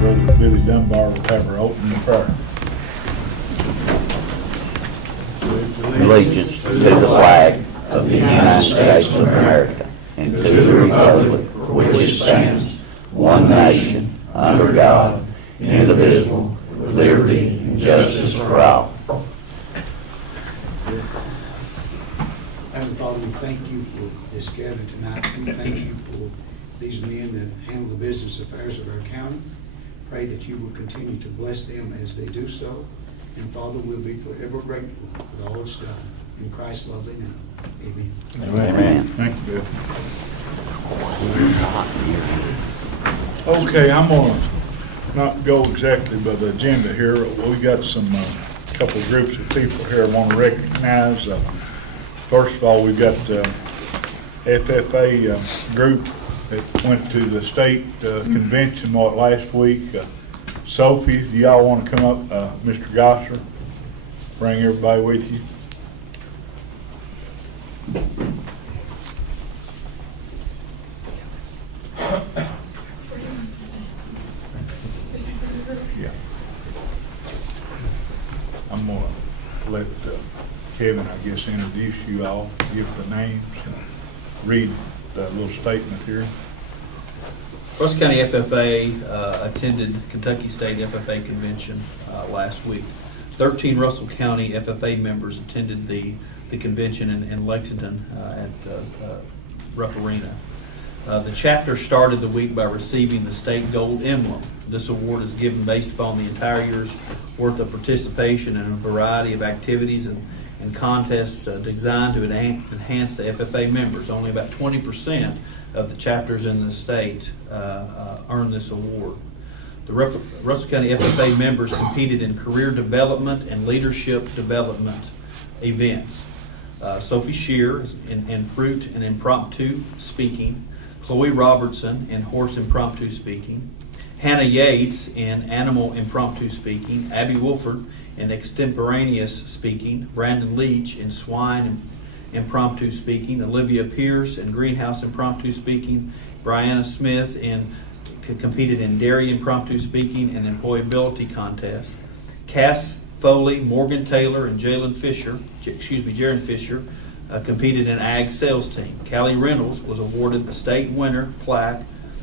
Brother Billy Dunbar will have our opening prayer. Allegiance to the flag of the United States of America and to the republic for which it stands, one nation, under God, indivisible, with liberty and justice for all. Heavenly Father, we thank you for this gathering tonight. We thank you for these men that handle the business affairs of our county. Pray that you will continue to bless them as they do so. And Father, we'll be forever grateful for all it's done. In Christ's lovely name, amen. Amen. Thank you, Bill. Okay, I'm going to not go exactly by the agenda here. We got some couple groups of people here I want to recognize. First of all, we've got FFA group that went to the state convention last week. Sophie, do y'all want to come up? Mr. Gosser, bring everybody with you. Yeah. I'm going to let Kevin, I guess, introduce you all, give the names, and read the little statement here. Russell County FFA attended Kentucky State FFA Convention last week. 13 Russell County FFA members attended the convention in Lexington at Rupp Arena. The chapter started the week by receiving the state gold emblem. This award is given based upon the entire year's worth of participation in a variety of activities and contests designed to enhance the FFA members. Only about 20% of the chapters in the state earn this award. The Russell County FFA members competed in career development and leadership development events. Sophie Shear in fruit and impromptu speaking, Chloe Robertson in horse impromptu speaking, Hannah Yates in animal impromptu speaking, Abby Wolford in extemporaneous speaking, Brandon Leach in swine impromptu speaking, Olivia Pierce in greenhouse impromptu speaking, Brianna Smith competed in dairy impromptu speaking and employability contest, Cass Foley, Morgan Taylor, and Jaron Fisher competed in ag sales team. Callie Reynolds was awarded the state winner plaque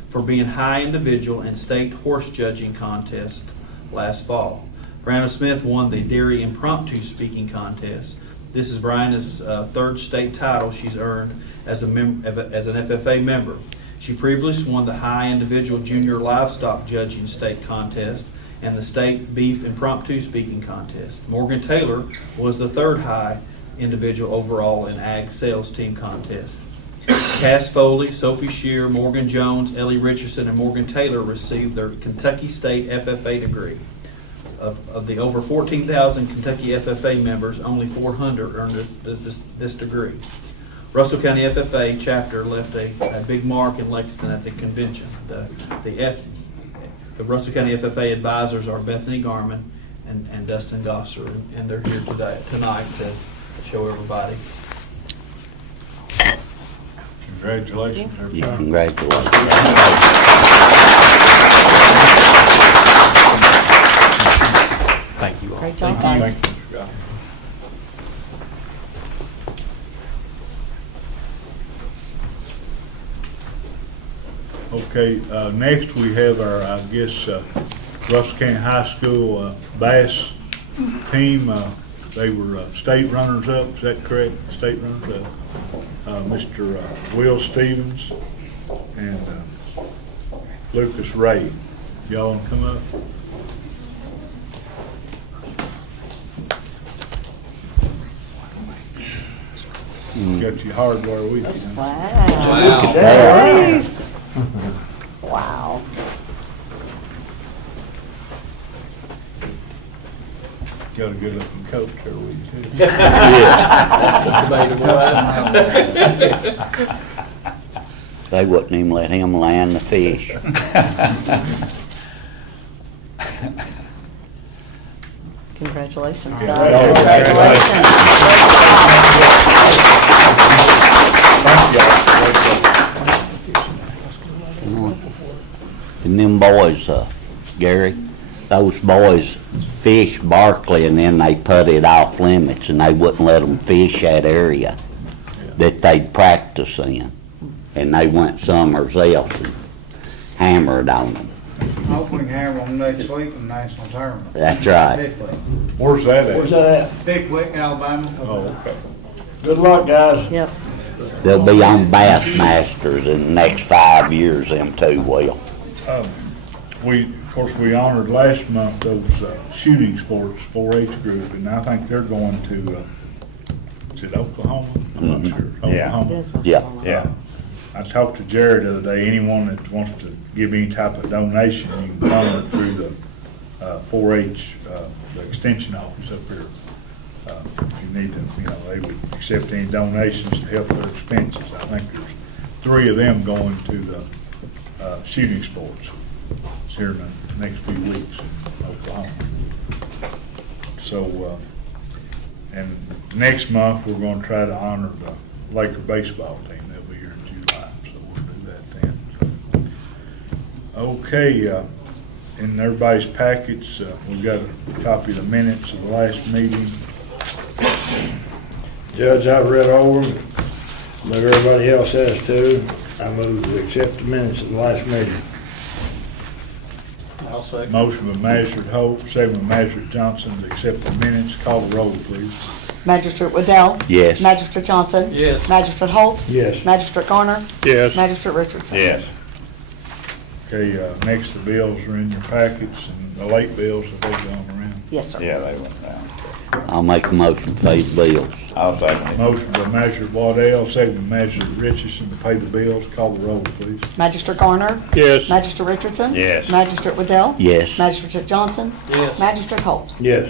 for being high individual and state horse judging contest last fall. Brianna Smith won the dairy impromptu speaking contest. This is Brianna's third state title she's earned as an FFA member. She previously won the high individual junior livestock judging state contest and the state beef impromptu speaking contest. Morgan Taylor was the third high individual overall in ag sales team contest. Cass Foley, Sophie Shear, Morgan Jones, Ellie Richardson, and Morgan Taylor received their Kentucky State FFA degree. Of the over 14,000 Kentucky FFA members, only 400 earned this degree. Russell County FFA chapter left a big mark in Lexington at the convention. The Russell County FFA advisors are Bethany Garman and Dustin Gosser, and they're here tonight to show everybody. Congratulations, everybody. Yeah, congratulations. Thank you all. Great job, Thank guys. you, Mr. Scott. Okay, next we have our, I guess, Russell County High School bass team. They were state runners-up, is that correct? State runners-up. Mr. Will Stevens and Lucas Ray. Y'all want to come up? Got your hardware with you. Huh? Wow. Look at that. Nice. Wow. Got a good looking coach there with you too. They wouldn't even let him land the fish. Congratulations, guys. Congratulations. And them boys Gary, those boys fish Barkley and then they put it off limits and they wouldn't let them fish that area that they'd practice in. And they went somewhere else and hammered on them. Hopefully we can hammer them next week in the national tournament. That's right. Pickwick. Where's that at? Where's that at? Pickwick, Alabama. Oh, okay. Good luck, guys. Yep. They'll be on Bassmasters in the next 5 years, them two will. Of course, we honored last month those shooting sports 4-H group, and I think they're going to, is it Oklahoma? I'm not sure. Oklahoma. It is Yeah. Oklahoma. I talked to Jared the other day. Anyone that wants to give any type of donation, you can funnel it through the 4-H, the extension office up here. If you need to, they would accept any donations to help their expenses. I think there's 3 of them going to the shooting sports here in the next few weeks in Oklahoma. So, and next month, we're going to try to honor the Laker baseball team. They'll be here in July, so we'll do that then. Okay, in everybody's packets, we've got a copy of the minutes of the last meeting. Judge, I've read over them. But everybody else has too. I move to accept the minutes of the last meeting. I'll second. Motion by Magistrate Holt, second by Magistrate Johnson to accept the minutes. Call the roll, please. Magistrate Waddell? Yes. Magistrate Johnson? Yes. Magistrate Holt? Yes. Magistrate Garner? Yes. Magistrate Richardson? Okay, next, the bills are in your packets, and the late bills have they gone around. Yes, sir. Yeah, they went down. I'll make a motion to pay the bills. I'll second it. Motion by Magistrate Waddell, second by Magistrate Richardson to pay the bills. Call the roll, please. Magistrate Garner? Yes. Magistrate Richardson? Yes. Magistrate Waddell? Yes. Magistrate Johnson? Yes. Magistrate Holt? Yes.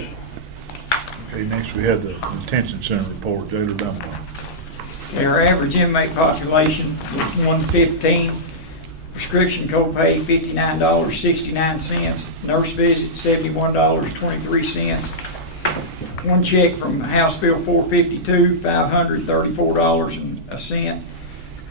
Okay, next we have the detention center report. Jailer Dunbar. Their average inmate population was 115. Prescription copay $59.69. Nurse visit $71.23. One check from House Bill 452, $534.01.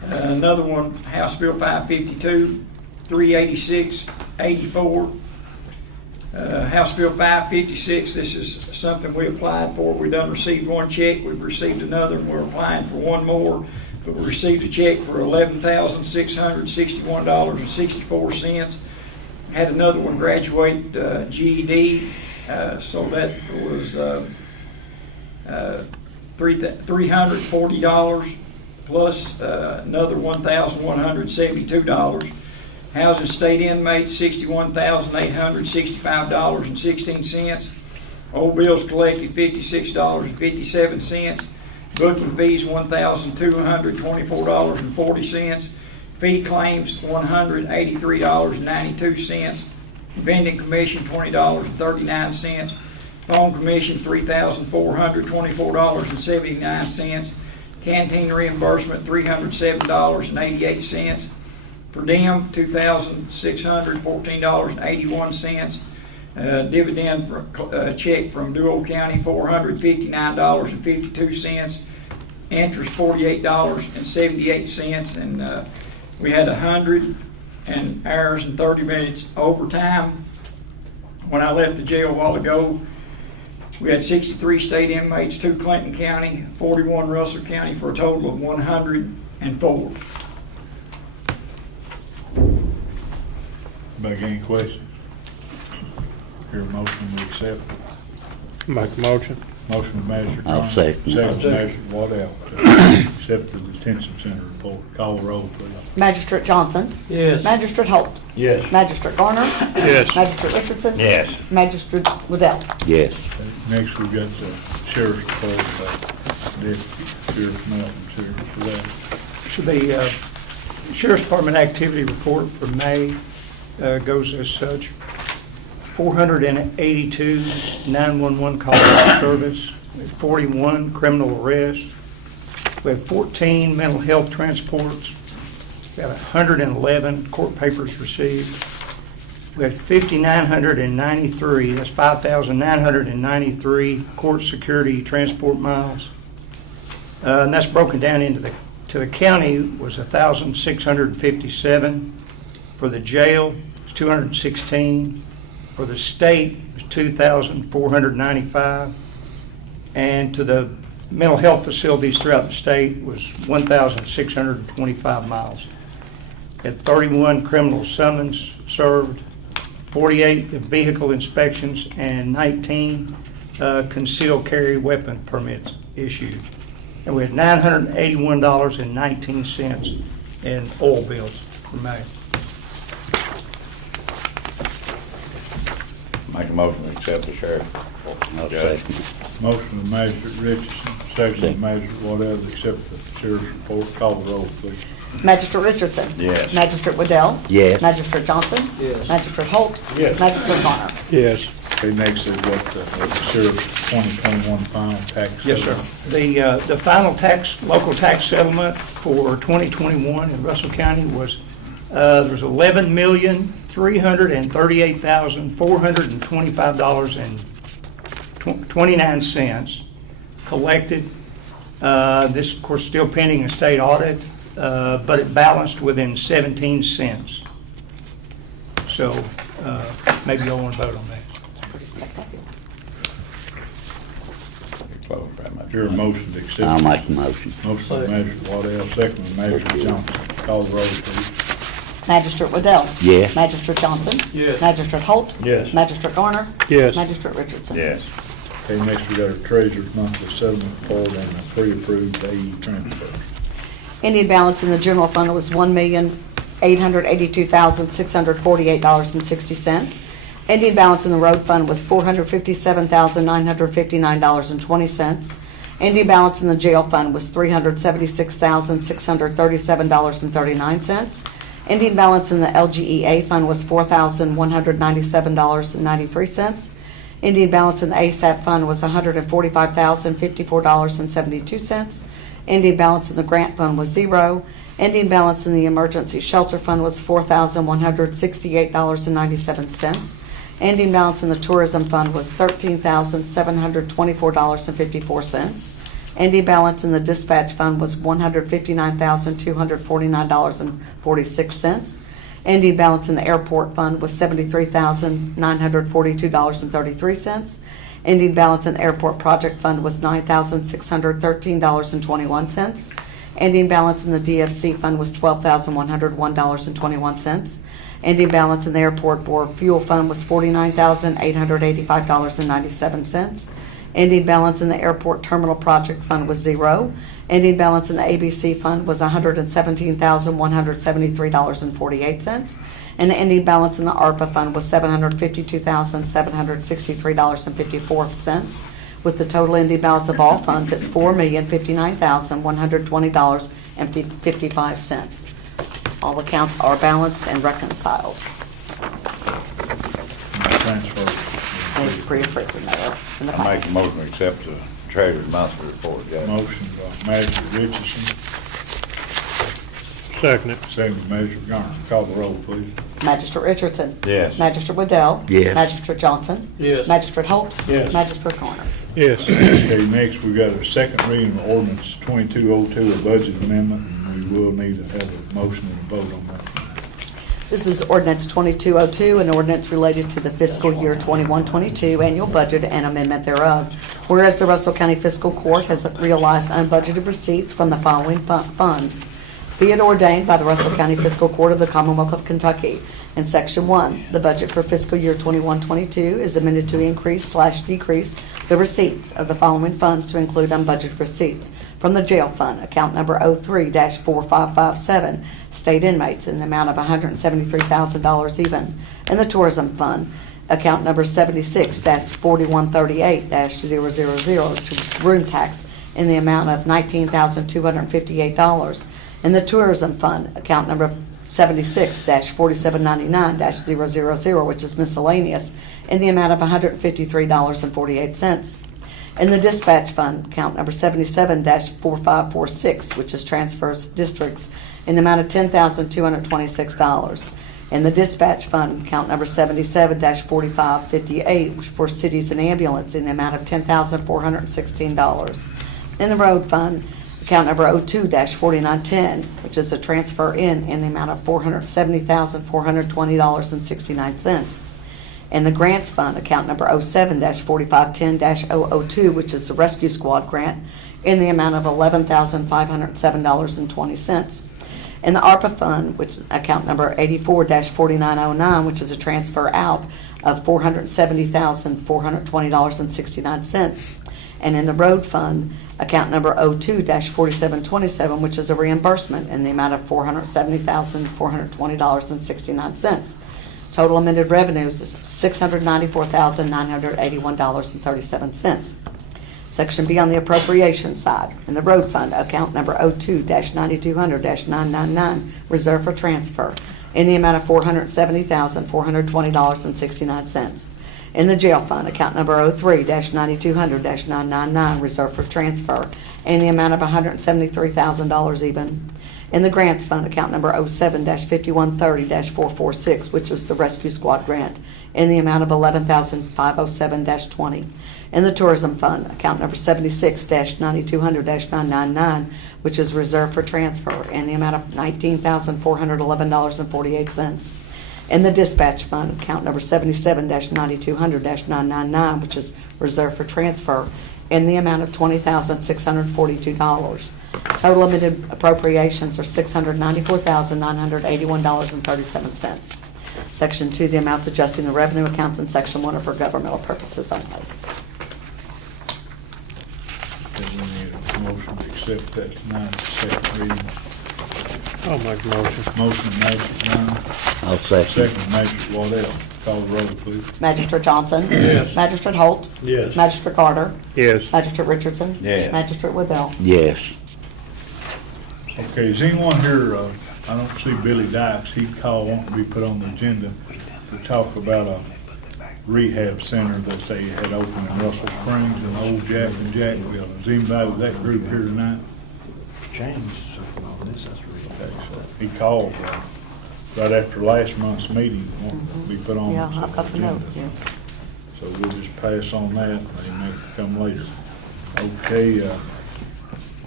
Another one, House Bill 552, $386.84. House Bill 556, this is something we applied for. We done received one check, we've received another, and we're applying for one more. But we received a check for $11,661.64. Had another one graduate GED, so that was $340 plus another $1,172. Housing state inmates, $61,865.16. Old bills collected, $56.57. Booking fees, $1,224.40. Fee claims, $183.92. Vending commission, $20.39. Phone commission, $3,424.79. Canteen reimbursement, $307.88. Per diem, $2,614.81. Dividend check from Dual County, $459.52. Interest, $48.78. And we had 100 hours and 30 minutes overtime. When I left the jail a while ago, we had 63 state inmates, 2 Clinton County, 41 Russell County, for a total of 104. Anybody got any questions? Hear a motion to accept. Make a motion. Motion by Magistrate I'll Garner. second. Second by Magistrate Waddell to accept the detention center report. Call the roll, please. Magistrate Johnson? Yes. Magistrate Holt? Yes. Magistrate Garner? Yes. Magistrate Richardson? Yes. Magistrate Waddell? Yes. Next, we've got the sheriff's report, Deputy Sheriff Melton, Sheriff Surratt. Should be Sheriff's Department activity report for May goes as such. 482 911 calls for service. We have 41 criminal arrests. We have 14 mental health transports. We have 111 court papers received. We have 5,993, that's 5,993 court security transport miles. And that's broken down into the county was 1,657. For the jail, it's 216. For the state, it was 2,495. And to the mental health facilities throughout the state was 1,625 miles. Had 31 criminal summons served, 48 vehicle inspections, and 19 concealed carry weapon permits issued. And we had $981.19 in oil bills for May. Make a motion to accept the sheriff. I'll second it. Motion to Magistrate Richardson, second to Magistrate Waddell, to accept the sheriff's report. Call the roll, please. Magistrate Richardson. Yes. Magistrate Waddell. Yes. Magistrate Johnson. Yes. Magistrate Holt. Yes. Magistrate Garner. Yes. Okay, next is what the sheriff's 2021 final tax. Yes, sir. The final local tax settlement for 2021 in Russell County was, there was $11,338,425.29 collected. This, of course, still pending a state audit, but it balanced within 17 cents. So maybe y'all want to vote on that. Pretty spectacular. Your motion to accept. I'll make a motion. Motion by Magistrate Waddell, second by Magistrate Johnson. Call the roll, please. Magistrate Waddell. Yes. Magistrate Johnson. Yes. Magistrate Holt. Yes. Magistrate Garner. Yes. Magistrate Richardson. Yes. Okay, next we got our treasurer's monthly settlement report and the pre-approved AE transfers. Ending balance in the general fund was $1,882,648.60. Ending balance in the road fund was $457,959.20. Ending balance in the jail fund was $376,637.39. Ending balance in the LGEA fund was $4,197.93. Ending balance in the ASAP fund was $145,054.72. Ending balance in the grant fund was $0. Ending balance in the emergency shelter fund was $4,168.97. Ending balance in the tourism fund was $13,724.54. Ending balance in the dispatch fund was $159,249.46. Ending balance in the airport fund was $73,942.33. Ending balance in the airport project fund was $9,613.21. Ending balance in the DFC fund was $12,101.21. Ending balance in the airport board fuel fund was $49,885.97. Ending balance in the airport terminal project fund was $0. Ending balance in the ABC fund was $117,173.48. And the ending balance in the ARPA fund was $752,763.54. With the total ending balance of all funds at $4,059,120.55. All accounts are balanced and reconciled. Transfer. And it's pre-approved, Mayor, in the I make a finance. motion to accept the treasurer's monthly report, Judge. Motion by Magistrate Richardson, Second it. second by Magistrate Garner. Call the roll, please. Magistrate Richardson. Yes. Magistrate Waddell. Yes. Magistrate Johnson. Yes. Magistrate Holt. Yes. Magistrate Garner. Yes. Okay, next we got a second reading of ordinance 2202, a budget amendment, and we will need to have a motion and a vote on that. This is ordinance 2202, an ordinance related to the fiscal year 21-22 annual budget and amendment thereof. Whereas the Russell County Fiscal Court has realized unbudgeted receipts from the following funds. Be it ordained by the Russell County Fiscal Court of the Commonwealth of Kentucky. In Section 1, the budget for fiscal year 21-22 is amended to increase/decrease the receipts of the following funds to include unbudgeted receipts from the jail fund, account number 03-4557, state inmates in the amount of $173,000 even, and the tourism fund, account number 76-4138-000, room tax in the amount of $19,258, and the tourism fund, account number 76-4799-000, which is miscellaneous, in the amount of $153.48. In the dispatch fund, account number 77-4546, which is transfers districts, in the amount of $10,226. In the dispatch fund, account number 77-4558, for cities and ambulance, in the amount of $10,416. In the road fund, account number 02-4910, which is a transfer in the amount of $470,420.69. And the Grants Fund, account number 07-4510-002, which is the Rescue Squad grant, in the amount of $11,507.20. And the ARPA Fund, which is account number 84-4909, which is a transfer out of $470,420.69. And in the Road Fund, account number 02-4727, which is a reimbursement in the amount of $470,420.69. Total amended revenues is $694,981.37. Section B on the appropriation side. In the Road Fund, account number 02-9200-999, reserved for transfer, in the amount of $470,420.69. In the Jail Fund, account number 03-9200-999, reserved for transfer, in the amount of $173,000 even. In the Grants Fund, account number 07-5130-446, which is the Rescue Squad grant, in the amount of $11,507-20. In the Tourism Fund, account number 76-9200-999, which is reserved for transfer, in the amount of $19,411.48. In the Dispatch Fund, account number 77-9200-999, which is reserved for transfer, in the amount of $20,642. Total amended appropriations are $694,981.37. Section 2, the amounts adjusting the revenue accounts, and Section 1 are for governmental purposes only. Is there any motion to accept that tonight, second reading? I'll make a motion. Motion Magistrate Brown, I'll second. second Magistrate Waddell. Call the roll, please. Magistrate Johnson? Yes. Magistrate Holt? Yes. Magistrate Carter? Yes. Magistrate Richardson? Yeah. Magistrate Waddell? Yes. Okay, is anyone here, I don't see Billy Dykes, he'd call, want to be put on the agenda to talk about a rehab center that they had opened in Russell Springs and Old Jack and Jacksonville. Is anybody with that group here tonight? Change something on this, that's Okay, so he called right after last month's meeting, wanted to be put on. Yeah, I've got the note here. So we'll just pass on that, and they may come later. Okay,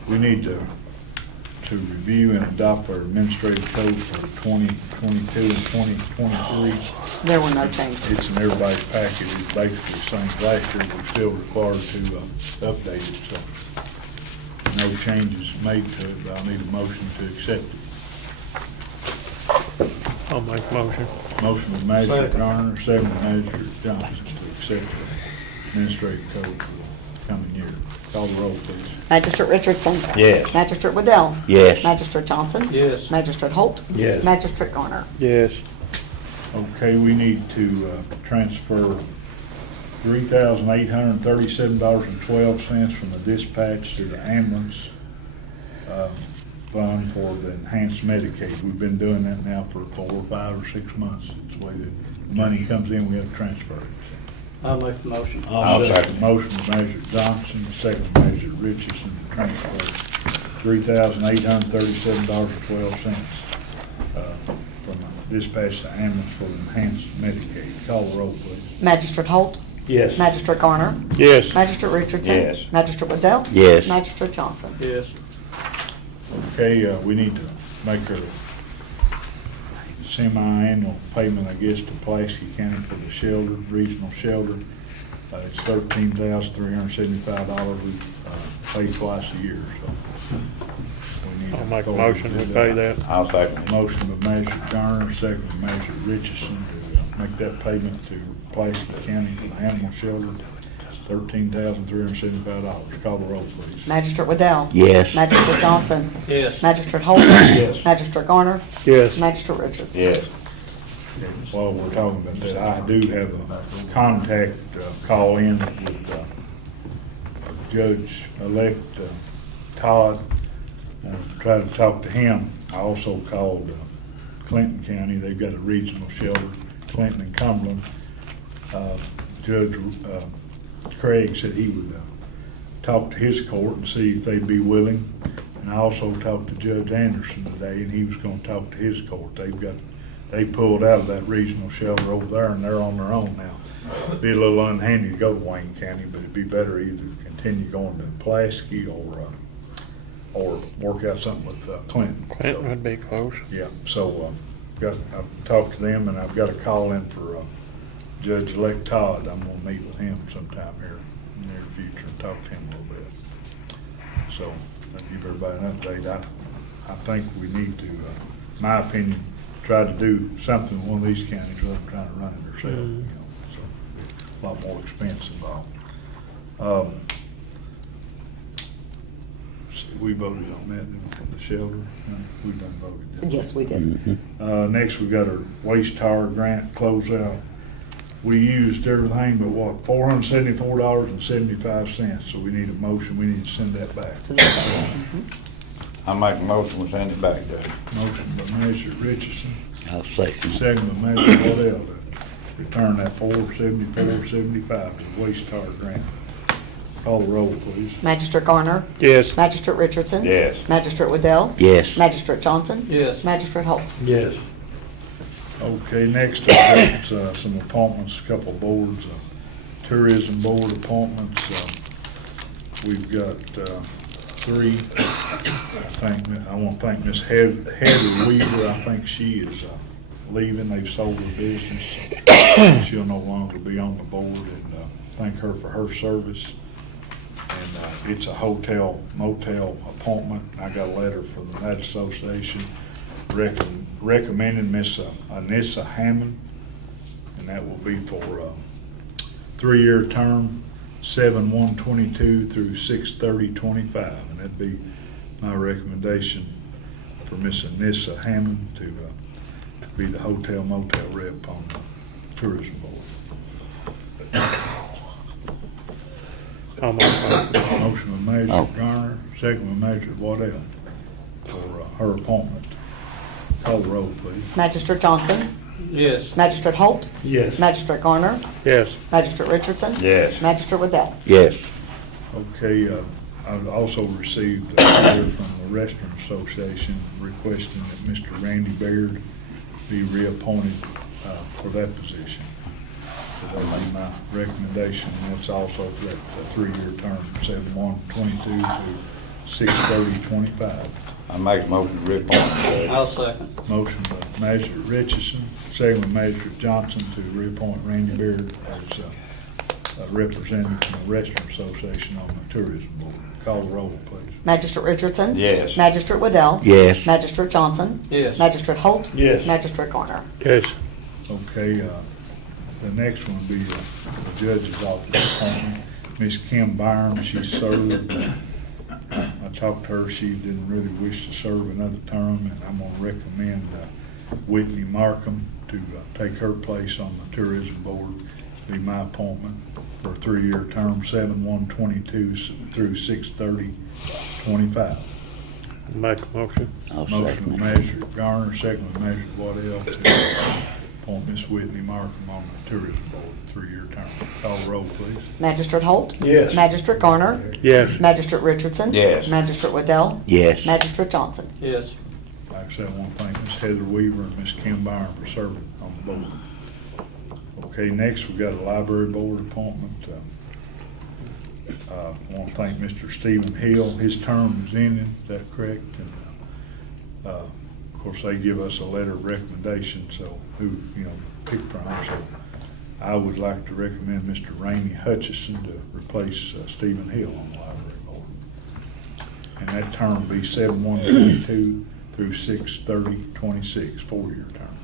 we need to review and adopt our administrative code for 2022 and 2023. There were no changes. It's in everybody's packet, it's basically the same as last year, we're still required to update it, so no changes made to it, but I'll need a motion to accept it. I'll make a motion. Motion by Magistrate Garner, second by Magistrate Johnson to accept the administrative code for the coming year. Call the roll, please. Magistrate Richardson? Yes. Magistrate Waddell? Yes. Magistrate Johnson? Yes. Magistrate Holt? Yes. Magistrate Garner? Yes. Okay, we need to transfer $3,837.12 from the dispatch to the ambulance fund for the enhanced Medicaid. We've been doing that now for 4 or 5 or 6 months. It's the way that money comes in, we have to transfer it. I'll make the motion. I'll second. Motion by Magistrate Johnson, second by Magistrate Richardson to transfer $3,837.12 from the dispatch to ambulance for the enhanced Medicaid. Call the roll, please. Magistrate Holt? Yes. Magistrate Garner? Yes. Magistrate Richardson? Yes. Magistrate Waddell? Yes. Magistrate Johnson? Yes. Okay, we need to make a semi-annual payment, I guess, to Pulaski County for the shelter, regional shelter. It's $13,375. We pay twice a year, so. we need I'll make a authority motion to to do pay that. that. I'll second. Motion by Magistrate Garner, second by Magistrate Richardson to make that payment to Pulaski County for the animal shelter, $13,375. Call the roll, please. Magistrate Waddell? Yes. Magistrate Johnson? Yes. Magistrate Holt? Yes. Magistrate Garner? Yes. Magistrate Richardson? Yes. While we're talking about that, I do have a contact call in with Judge-elect Todd, try to talk to him. I also called Clinton County. They've got a regional shelter, Clinton and Cumberland. Judge Craig said he would talk to his court and see if they'd be willing. And I also talked to Judge Anderson today, and he was going to talk to his court. They pulled out of that regional shelter over there, and they're on their own now. It'd be a little unhandy to go to Wayne County, but it'd be better either to continue going to Pulaski or work out something with Clinton. Clinton would be close. Yeah, so I've talked to them, and I've got a call in for Judge-elect Todd, I'm gonna meet with him sometime here in the near future and talk to him a little bit. So, I'll give everybody an update. I think we need to, my opinion, try to do something in one of these counties rather than trying to run it ourselves, you know, so a lot more expense involved. We voted on that in the shelter. We done voted. didn't we? Yes, we did. Next, we got our waste tower grant closeout. We used everything but what, $474.75, so we need a motion, we need to send that back. I make a motion, we send it back, Judge. Motion by Measure Richardson, I'll second. second by Measure Waddell to return that $474.75 to the waste tower grant. Call the roll, please. Magistrate Garner. Yes. Magistrate Richardson. Yes. Magistrate Waddell. Yes. Magistrate Johnson. Yes. Magistrate Holt. Yes. Okay, next I've got some appointments, a couple of boards, tourism board appointments. We've got three. I want to thank Miss Heather Weaver. I think she is leaving. They've sold her business. She'll no longer be on the board, and thank her for her service. And it's a hotel motel appointment. I got a letter from that association recommending Miss Anissa Hammond, and that will be for a 3-year term, 7/1/22 through 6/30/25, and that'd be my recommendation for Miss Anissa Hammond to be the hotel motel rep on the tourism board. Motion by Major Garner, second by Major Waddell for her appointment. Call the roll, please. Magistrate Johnson. Yes. Magistrate Holt. Yes. Magistrate Garner. Yes. Magistrate Richardson. Yes. Magistrate Waddell. Yes. Okay, I've also received a letter from the Restaurant Association requesting that Mr. Randy Baird be reappointed for that position. So that'll be my recommendation, and that's also for that 3-year term, 7/1/22 through 6/30/25. I make a motion to reappoint, Judge. I'll second. Motion by Magistrate Richardson, second by Magistrate Johnson to reappoint Randy Baird as a representative from the Restaurant Association on the Tourism Board. Call the roll, please. Magistrate Richardson. Yes. Magistrate Waddell. Yes. Magistrate Johnson. Yes. Magistrate Holt. Yes. Magistrate Garner. Yes. Okay, the next one will be the judge's office appointment. Miss Kim Byram, she served. I talked to her, she didn't really wish to serve another term, and I'm gonna recommend Whitney Markham to take her place on the tourism board. Be my appointment for a 3-year term, 7/1/22 through 6/30/25. Make a motion. I'll Motion second by it. Measure Garner, second by Measure Waddell to appoint Miss Whitney Markham on the tourism board, 3-year term. Call the roll, please. Magistrate Holt. Yes. Magistrate Garner. Yes. Magistrate Richardson. Yes. Magistrate Waddell. Yes. Magistrate Johnson. Yes. Like I said, I want to thank Miss Heather Weaver and Miss Kim Byron for serving on the board. Okay, next we've got a library board appointment. I want to thank Mr. Stephen Hill. His term is ending, is that correct? And of course, they give us a letter of recommendation, so who, pick from. So I would like to recommend Mr. Rainey Hutchison to replace Stephen Hill on the library board. And that term will be 7/1/22 through 6/30/26, 4-year term.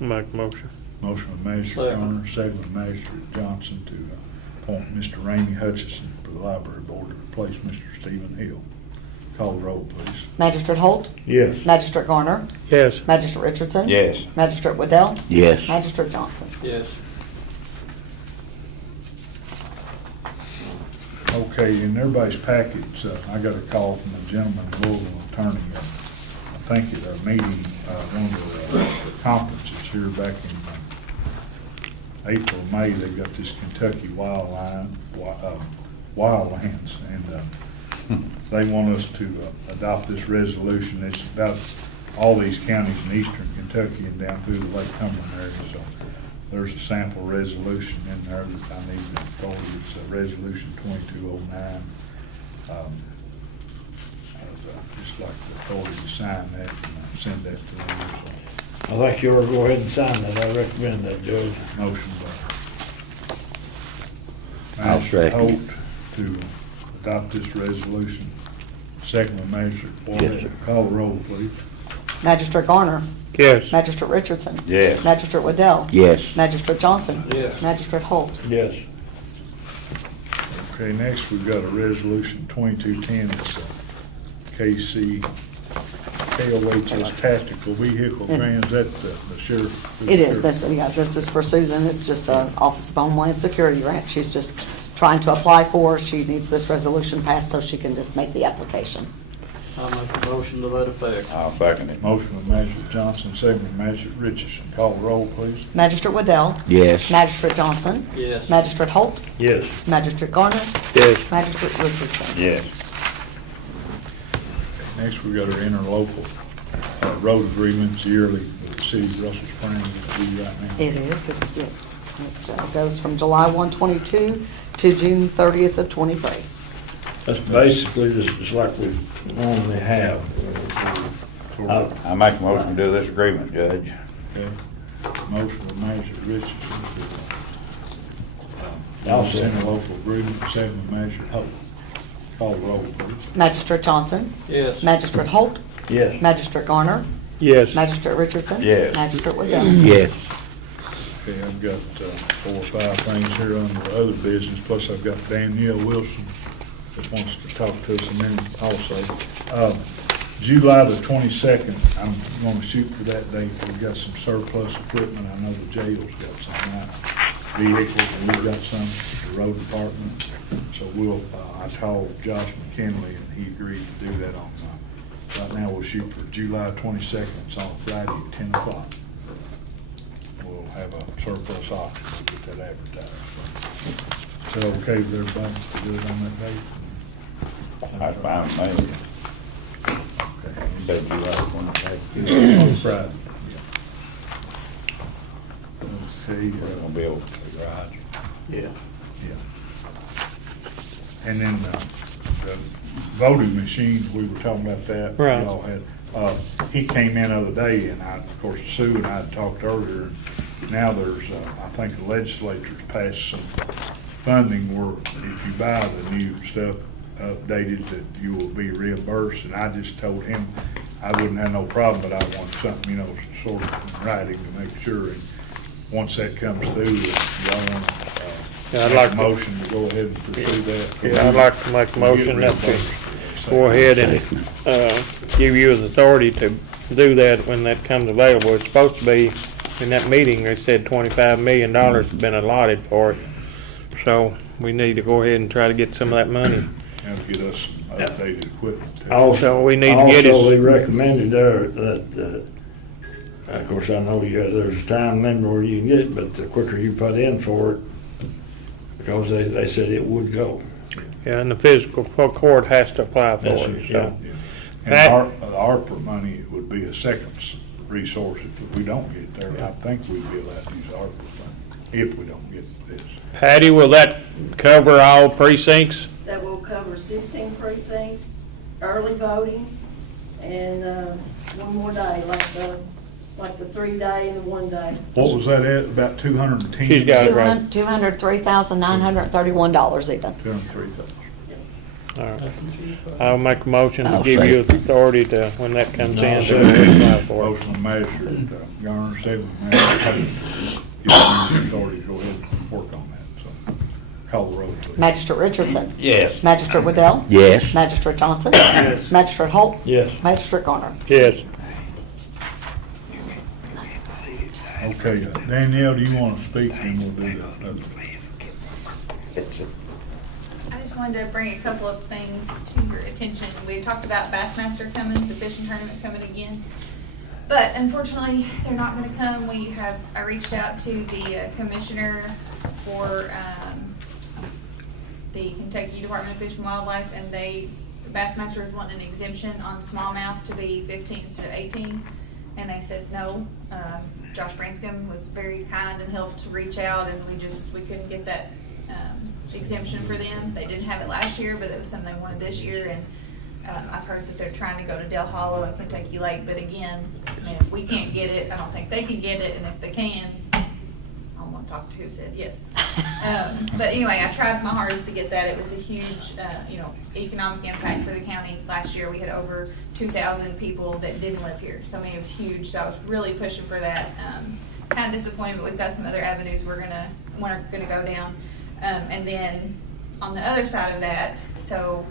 Make a motion. Motion by Magistrate Garner, second by Magistrate Johnson to appoint Mr. Rainey Hutchison for the library board to replace Mr. Stephen Hill. Call the roll, please. Magistrate Holt. Yes. Magistrate Garner. Yes. Magistrate Richardson. Yes. Magistrate Waddell. Yes. Magistrate Johnson. Yes. Okay, in everybody's packets, I got a call from a gentleman, Louisville attorney. I think at a meeting, one of the conferences here back in April, May, they got this Kentucky wildlands, and they want us to adopt this resolution. It's about all these counties in eastern Kentucky and down through the Lake Cumberland area. So there's a sample resolution in there that I need to forward. It's resolution 2209. I'd just like the authority to sign that and send that to them. So I think you ought to go ahead and sign that. I recommend that, Judge. motion by I'll Magistrate second. Holt to adopt this resolution. Second by Magistrate Yes, sir. Walden. Call the roll, please. Magistrate Garner. Yes. Magistrate Richardson. Yes. Magistrate Waddell. Yes. Magistrate Johnson. Yes. Magistrate Holt. Yes. Okay, next we've got a resolution 2210, it's KC, KOHS Tactical Vehicle Grant, that's the sheriff. It is, this is for Susan, it's just a Office of Homeland Security grant, she's just trying to apply for, she needs this resolution passed so she can just make the application. I'll make a motion to that effect. I'll second it. Motion by Magistrate Johnson, second by Magistrate Richardson. Call the roll, please. Magistrate Waddell. Yes. Magistrate Johnson. Yes. Magistrate Holt. Yes. Magistrate Garner. Yes. Magistrate Richardson. Yes. Next, we've got our interlocal road agreements yearly with the city of Russell Springs, we do right now. It is, it's, yes. It goes from July 1/22 to June 30th of 23. That's basically just like we normally have. I make a motion to do this agreement, Judge. Okay. Motion by Magistrate Richardson to I'll second. interlocal agreement, second by Magistrate Holt. Call the roll, please. Magistrate Johnson. Yes. Magistrate Holt. Yes. Magistrate Garner. Yes. Magistrate Richardson. Yes. Magistrate Waddell. Yes. Okay, I've got 4 or 5 things here under other business, plus I've got Danielle Wilson that wants to talk to us a minute also. July the 22nd, I'm going to shoot for that date. We've got some surplus equipment. I know the jail's got some vehicles, and we've got some, the road department. So I called Josh McKinley, and he agreed to do that on, right now we'll shoot for July 22nd. It's on a Friday at 10 o'clock. We'll have a surplus auction, we'll get that advertised. So okay with everybody to do it on that date? That's fine with me. Okay. Said you right On Friday. Yeah. Okay, We're gonna be able to the garage. Yeah. yeah. And then the voting machines, we were talking about that. Right. We all had, he came in the other day, and of course, Sue and I had talked earlier. Now there's, I think the legislature's passed some funding where if you buy the new stuff updated, that you will be reimbursed. And I just told him I wouldn't have no problem, but I want something, sort of in writing to make sure. And once that comes through, y'all want Yeah, I'd to like make a to- motion to go ahead and pursue that. Yeah, I'd like to make a motion that we go ahead and give you the authority to do that when that comes available. It's supposed to be, in that meeting, they said $25 million has been allotted for it. So we need to go ahead and try to get some of that money. And get us some updated equipment too. So we need to get Also, we us, recommended there that, of course, I know there's a time limit where you can get it, but the quicker you put in for it, because they said it would go. yeah, and the fiscal court has to apply for Yes, it, sir, so. And the ARPA money would be a second resource if we don't get there. I think we'd be allowed to use ARPA money if we don't get this. Patty, will that cover all precincts? That will cover 16 precincts, early voting, and one more day, like the 3-day and the 1-day. What was that at, about 210? She's got it right. $203,931 even. 203,000. All right. I'll make a motion to I'll give you second. authority to, when that comes in, to apply for it. Motion by Magistrate Garner, second by Magistrate Holt. Give them the authority to go ahead and work on that, so call the roll, please. Magistrate Richardson. Yes. Magistrate Waddell. Yes. Magistrate Johnson. Magistrate Holt. Yes. Magistrate Garner. Yes. Okay, Danielle, do you want to speak, and we'll do that? I just wanted to bring a couple of things to your attention. We talked about Bassmaster coming, the fishing tournament coming again. But unfortunately, they're not going to come. I reached out to the commissioner for the Kentucky Department of Fish and Wildlife, and Bassmaster is wanting an exemption on smallmouth to be 15 instead of 18. And they said no. Josh Branscombe was very kind and helped to reach out, and we couldn't get that exemption for them. They didn't have it last year, but it was something they wanted this year. And I've heard that they're trying to go to Del Hollow and Kentucky Lake, but again, if we can't get it, I don't think they can get it. And if they can, I want to talked to who said yes. But anyway, I tried my hardest to get that. It was a huge, economic impact for the county. Last year, we had over 2,000 people that didn't live here. So, I mean, it was huge. So I was really pushing for that. Kind of disappointed, but we've got some other avenues we're gonna go down. And then on the other side of that, so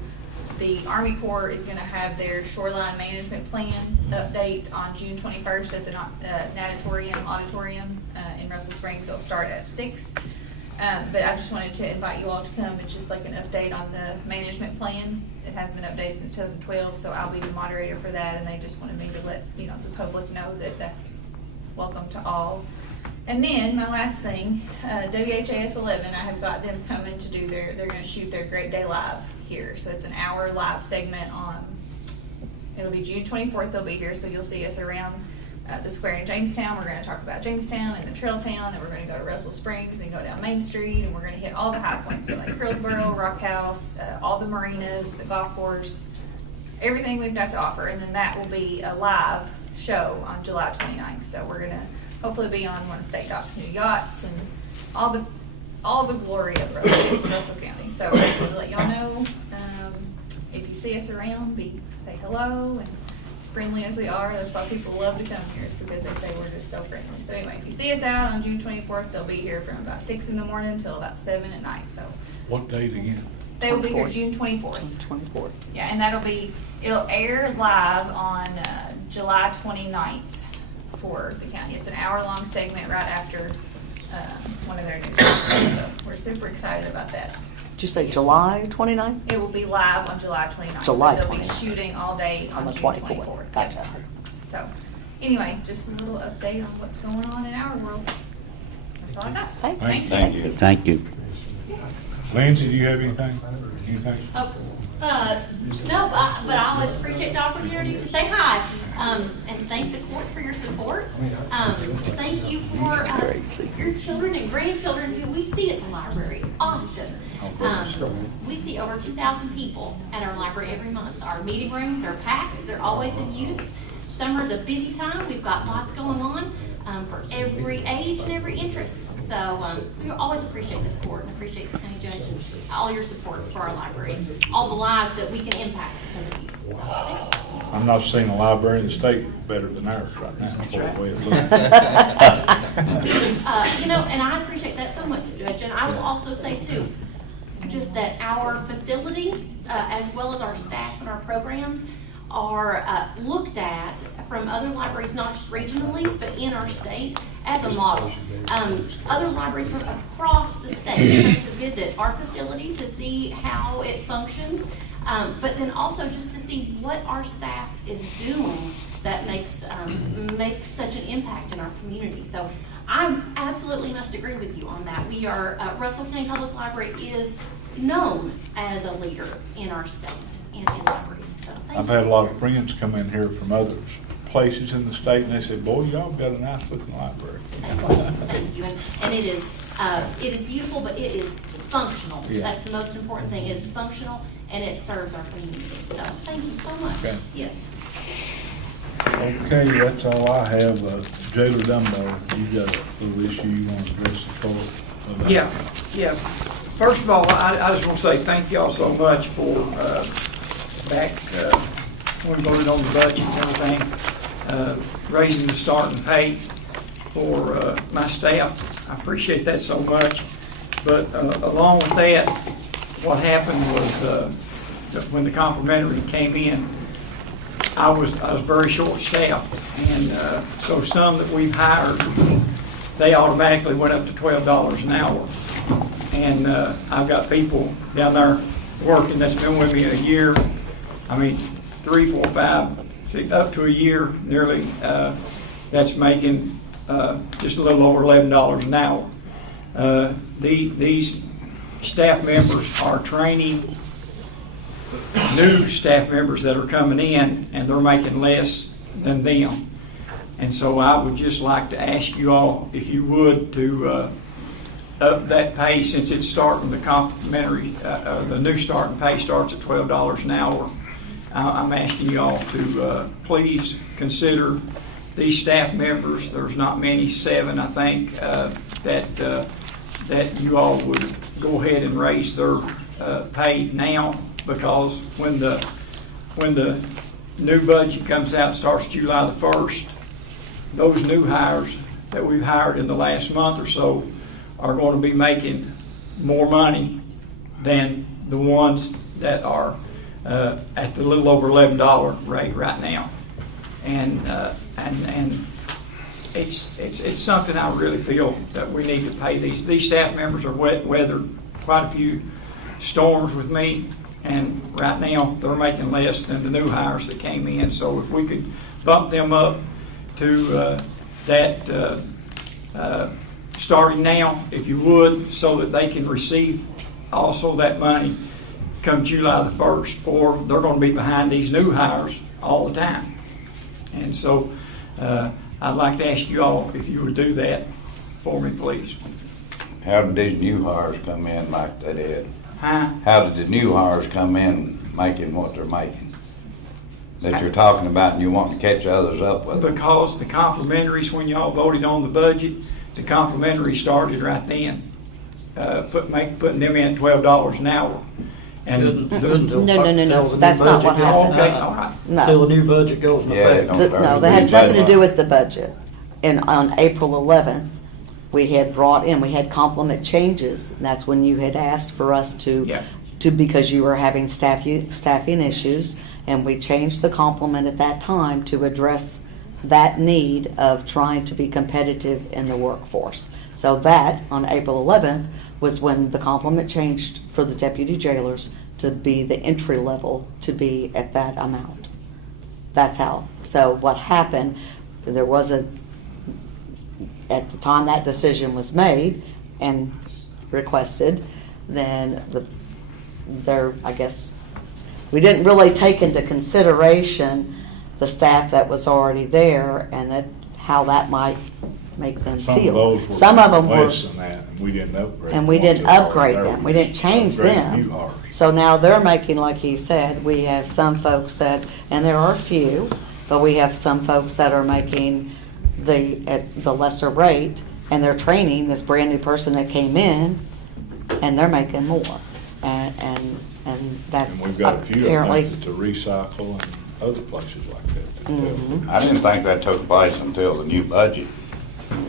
the Army Corps is going to have their shoreline management plan update on June 21st at the Natatorium Auditorium in Russell Springs. It'll start at 6. But I just wanted to invite you all to come. It's just like an update on the management plan. It hasn't been updated since 2012, so I'll be the moderator for that. And they just wanted me to let the public know that that's welcome to all. And then my last thing, WHAS 11, I have got them coming to do they're going to shoot their Great Day Live here. So it's an hour live segment it'll be June 24th, they'll be here, so you'll see us around the square in Jamestown. We're going to talk about Jamestown and the Trail Town, and we're going to go to Russell Springs and go down Main Street, and we're going to hit all the high points, so like Hillsboro, Rock House, all the marinas, the golf course, everything we've got to offer. And then that will be a live show on July 29th. So we're going to hopefully be on one of State Doc's new yachts and all the glory of Russell County. So I just wanted to let y'all know, if you see us around, say hello, and as friendly as we are, that's why people love to come here, is because they say we're just so friendly. So anyway, if you see us out on June 24th, they'll be here from about 6 in the morning until about 7 at night. So What date again? they will be here June 24th. 24th. Yeah, and it'll air live on July 29th for the county. It's an hour-long segment right after one of their news programs. So we're super excited about that. Did you say July 29th? It will be live on July 29th. July They'll be 29th. shooting all day On the June 24th. Gotcha. Yep. So anyway, just a little update on what's going on in our world. That's all I got. Thanks. Thank you. Thank you. Lindsay, do you have anything? Anything? No, but I always appreciate the opportunity to say hi, and thank the court for your support. Thank you for your children and grandchildren who we see at the library often. We see over 2,000 people at our library every month. Our meeting rooms are packed. They're always in use. Summer's a busy time. We've got lots going on for every age and every interest. So we always appreciate this court and appreciate the county judge and all your support for our library, all the lives that we can impact because of you. So, thank you. I'm not seeing a library in the state better than ours right now. That's the way it looks. And I appreciate that so much, Judge. And I will also say too, just that our facility, as well as our staff and our programs, are looked at from other libraries, not just regionally, but in our state, as a model. Other libraries from across the state come to visit our facility to see how it functions, but then also just to see what our staff is doing that makes such an impact in our community. So I absolutely must agree with you on that. We are, Russell County Public Library is known as a leader in our state and in libraries. So I've had a lot of friends come in here from other places in the state, and they said, boy, y'all got a nice looking library. Thank you. And it is beautiful, but it is functional. Yeah. That's the most important thing. It is functional and it serves our community. So thank you so much. Okay. Yes. Okay, that's all I have. Jailer Dunbar, you got a little issue you want to address the court about? Yeah. First of all, I just want to say thank y'all so much for back when we voted on the budget and everything, raising the starting pay for my staff. I appreciate that so much. But along with that, what happened was when the complimentary came in, I was very short-staffed, and so some that we've hired, they automatically went up to $12 an hour. And I've got people down there working that's been with me a year. I mean, 3, 4, 5, 6, up to a year nearly. That's making just a little over $11 an hour. These staff members are training new staff members that are coming in, and they're making less than them. And so I would just like to ask you all, if you would, to up that pay, since it's starting the complimentary, the new starting pay starts at $12 an hour. I'm asking you all to please consider these staff members. There's not many, 7, I think, that you all would go ahead and raise their pay now, because when the new budget comes out, starts July the 1st, those new hires that we've hired in the last month or so are going to be making more money than the ones that are at the little over $11 rate right now. And it's something I really feel that we need to pay. These staff members are weathered quite a few storms with me, and right now they're making less than the new hires that came in. So if we could bump them up to that starting now, if you would, so that they can receive also that money come July the 1st, or they're going to be behind these new hires all the time. And so I'd like to ask you all if you would do that for me, please. How did these new hires come in like they did? Huh? How did the new hires come in making what they're making? That you're talking about and you want to catch others up with? Because the complimentaries, when y'all voted on the budget, the complimentary started right then. Putting them in at $12 an hour. And No. That's not what happened. Okay, all right. No. Till the new budget goes into effect. No, that has nothing to do with the budget. And on April 11th, we had brought in, we had complement changes. That's when you had asked for us to because you were having staffing issues, and we changed the complement at that time to address that need of trying to be competitive in the workforce. So that, on April 11th, was when the complement changed for the deputy jailers to be the entry level to be at that amount. That's how. So what happened, there was at the time that decision was made and requested, then I guess, we didn't really take into consideration the staff that was already there and how that might make them feel. Some of them were less than that, and we didn't upgrade. And we didn't upgrade them. We didn't change them. So now they're making, like he said, we have some folks that, and there are a few, but we have some folks that are making at the lesser rate, and they're training this brand new person that came in, and they're making more. And that's And we've got a few apparently of them to recycle and other places like that. Mhm. I didn't think that took place until the new budget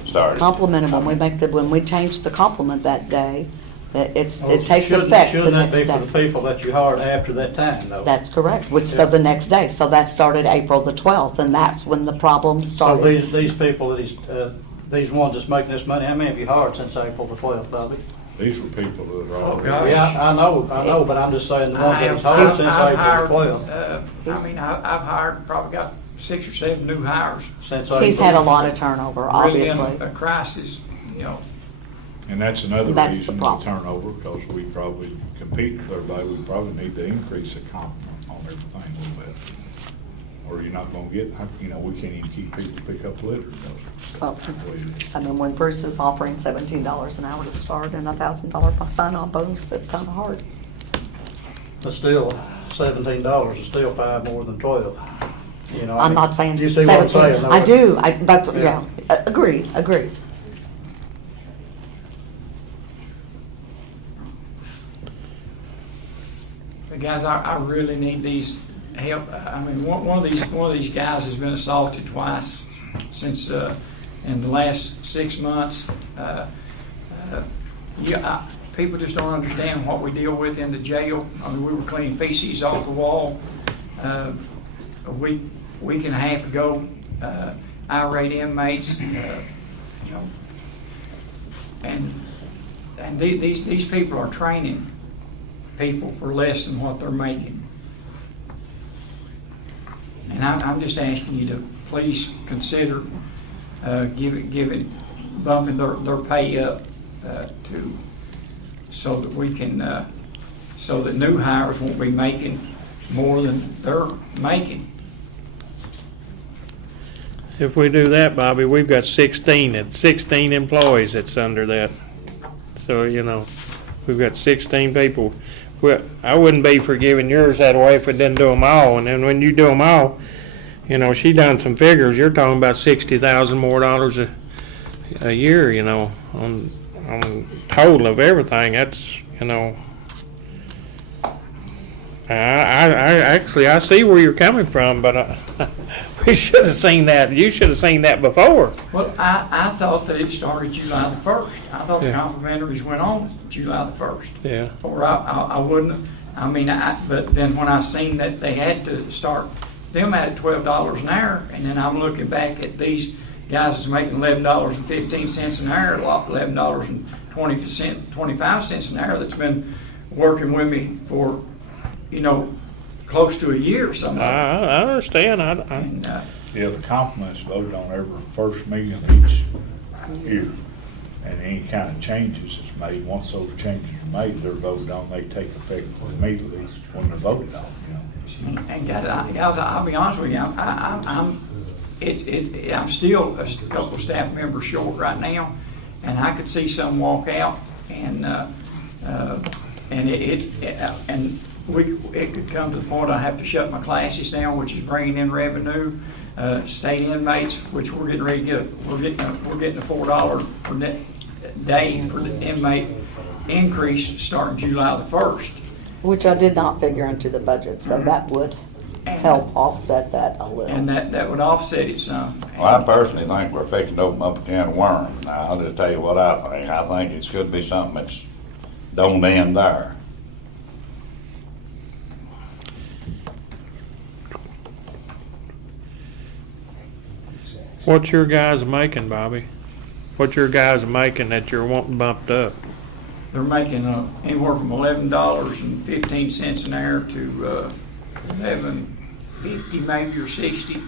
started. Compliment them when we changed the complement that day. That it takes Shouldn't effect the that next be for day. the people that you hired after that time, though? That's correct. So the next day. So that started April the 12th, and that's when the problem started. So these people, these ones that's making this money, how many have you hired since April the 12th, Bobby? These were people that are Oh, already. gosh. Yeah, I know, but I'm just saying the ones that he's hired since April the 12th. I've hired, probably got 6 or 7 new hires. Since He's April. had a lot of turnover, obviously. Really in a crisis, And that's another That's the reason the problem. turnover, because we probably compete with everybody, we probably need to increase the complement on everything a little bit. Or you're not gonna get, we can't even keep people to pick up litter. Well, I mean, when Bruce is offering $17 an hour to start and $1,000 sign-on bonus, it's kind of hard. But still, $17 is still 5 more than 12. You know, I'm not saying You see what I'm 17. saying? though? I do. That's, Yeah. agreed. But guys, I really need these help. I mean, one of these guys has been assaulted twice since in the last 6 months. People just don't understand what we deal with in the jail. I mean, we were cleaning feces off the wall a week and a half ago. Irate inmates, and these people are training people for less than what they're making. And I'm just asking you to please consider bumping their pay up so that we can so that new hires won't be making more than they're making. If we do that, Bobby, we've got 16 employees that's under that. So, we've got 16 people. Well, I wouldn't be for giving yours that way if we didn't do them all. And then when you do them all, she done some figures. You're talking about $60,000 more a year, you know, on total of everything. That's, you know, I see where you're coming from, but we should have seen that. You should have seen that before. Well, I thought that it started July the 1st. I thought the Yeah. complimentaries went on July the 1st. Yeah. Or I wouldn't, I mean, but then when I seen that they had to start them at $12 an hour, and then I'm looking back at these guys that's making $11.15 an hour, $11.25 an hour that's been working with me for, you know, close to a year or something. I understand. And, Yeah, the compliments voted on every first meeting of each year. And any kind of changes that's made, once those changes are made, they're voted on, they take effect immediately when they're voted on, you know. And guys, I'll be honest with you, I'm still a couple of staff members short right now, and I could see some walk out, and it could come to the point I have to shut my classes down, which is bringing in revenue. State inmates, which we're getting ready to get, we're getting a $4 per day per inmate increase starting July the 1st. Which I did not figure into the budget, so that would help offset that a little. And that would offset it some. Well, I personally think we're fixing to open up a can of worms. Now, I'll just tell you what I think. I think it should be something that's don't end there. What your guys making, Bobby? What your guys making that you're wanting bumped up? They're making anywhere from $11.15 an hour to $11.50 maybe or $60,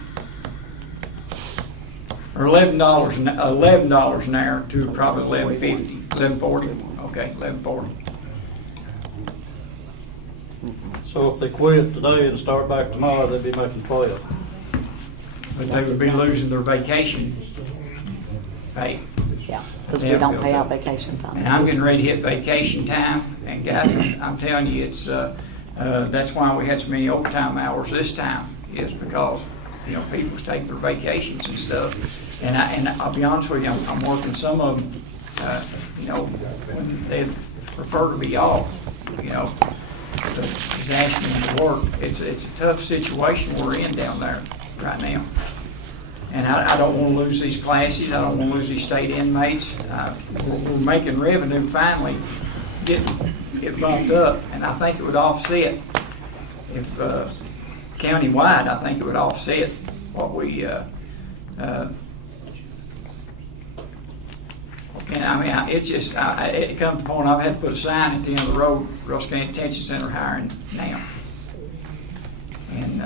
or $11 an hour to probably $11.50, $11.40. Okay, $11.40. So if they quit today and start back tomorrow, they'd be making 12. But they would be losing their vacation pay. Yeah, because we don't pay out vacation time. And I'm getting ready to hit vacation time, and guys, I'm telling you, it's that's why we had so many overtime hours this time, is because, you know, people's taking their vacations and stuff. And I'll be honest with you, I'm working some of them, you know, when they prefer to be off, you know, just asking them to work. It's a tough situation we're in down there right now. And I don't want to lose these classes. I don't want to lose these state inmates. We're making revenue finally, getting it bumped up, and I think it would offset, if countywide, I think it would offset what we, and I mean, it's just, it comes to the point I've had to put a sign at the end of the road, Robertson County Detention Center hiring now. And,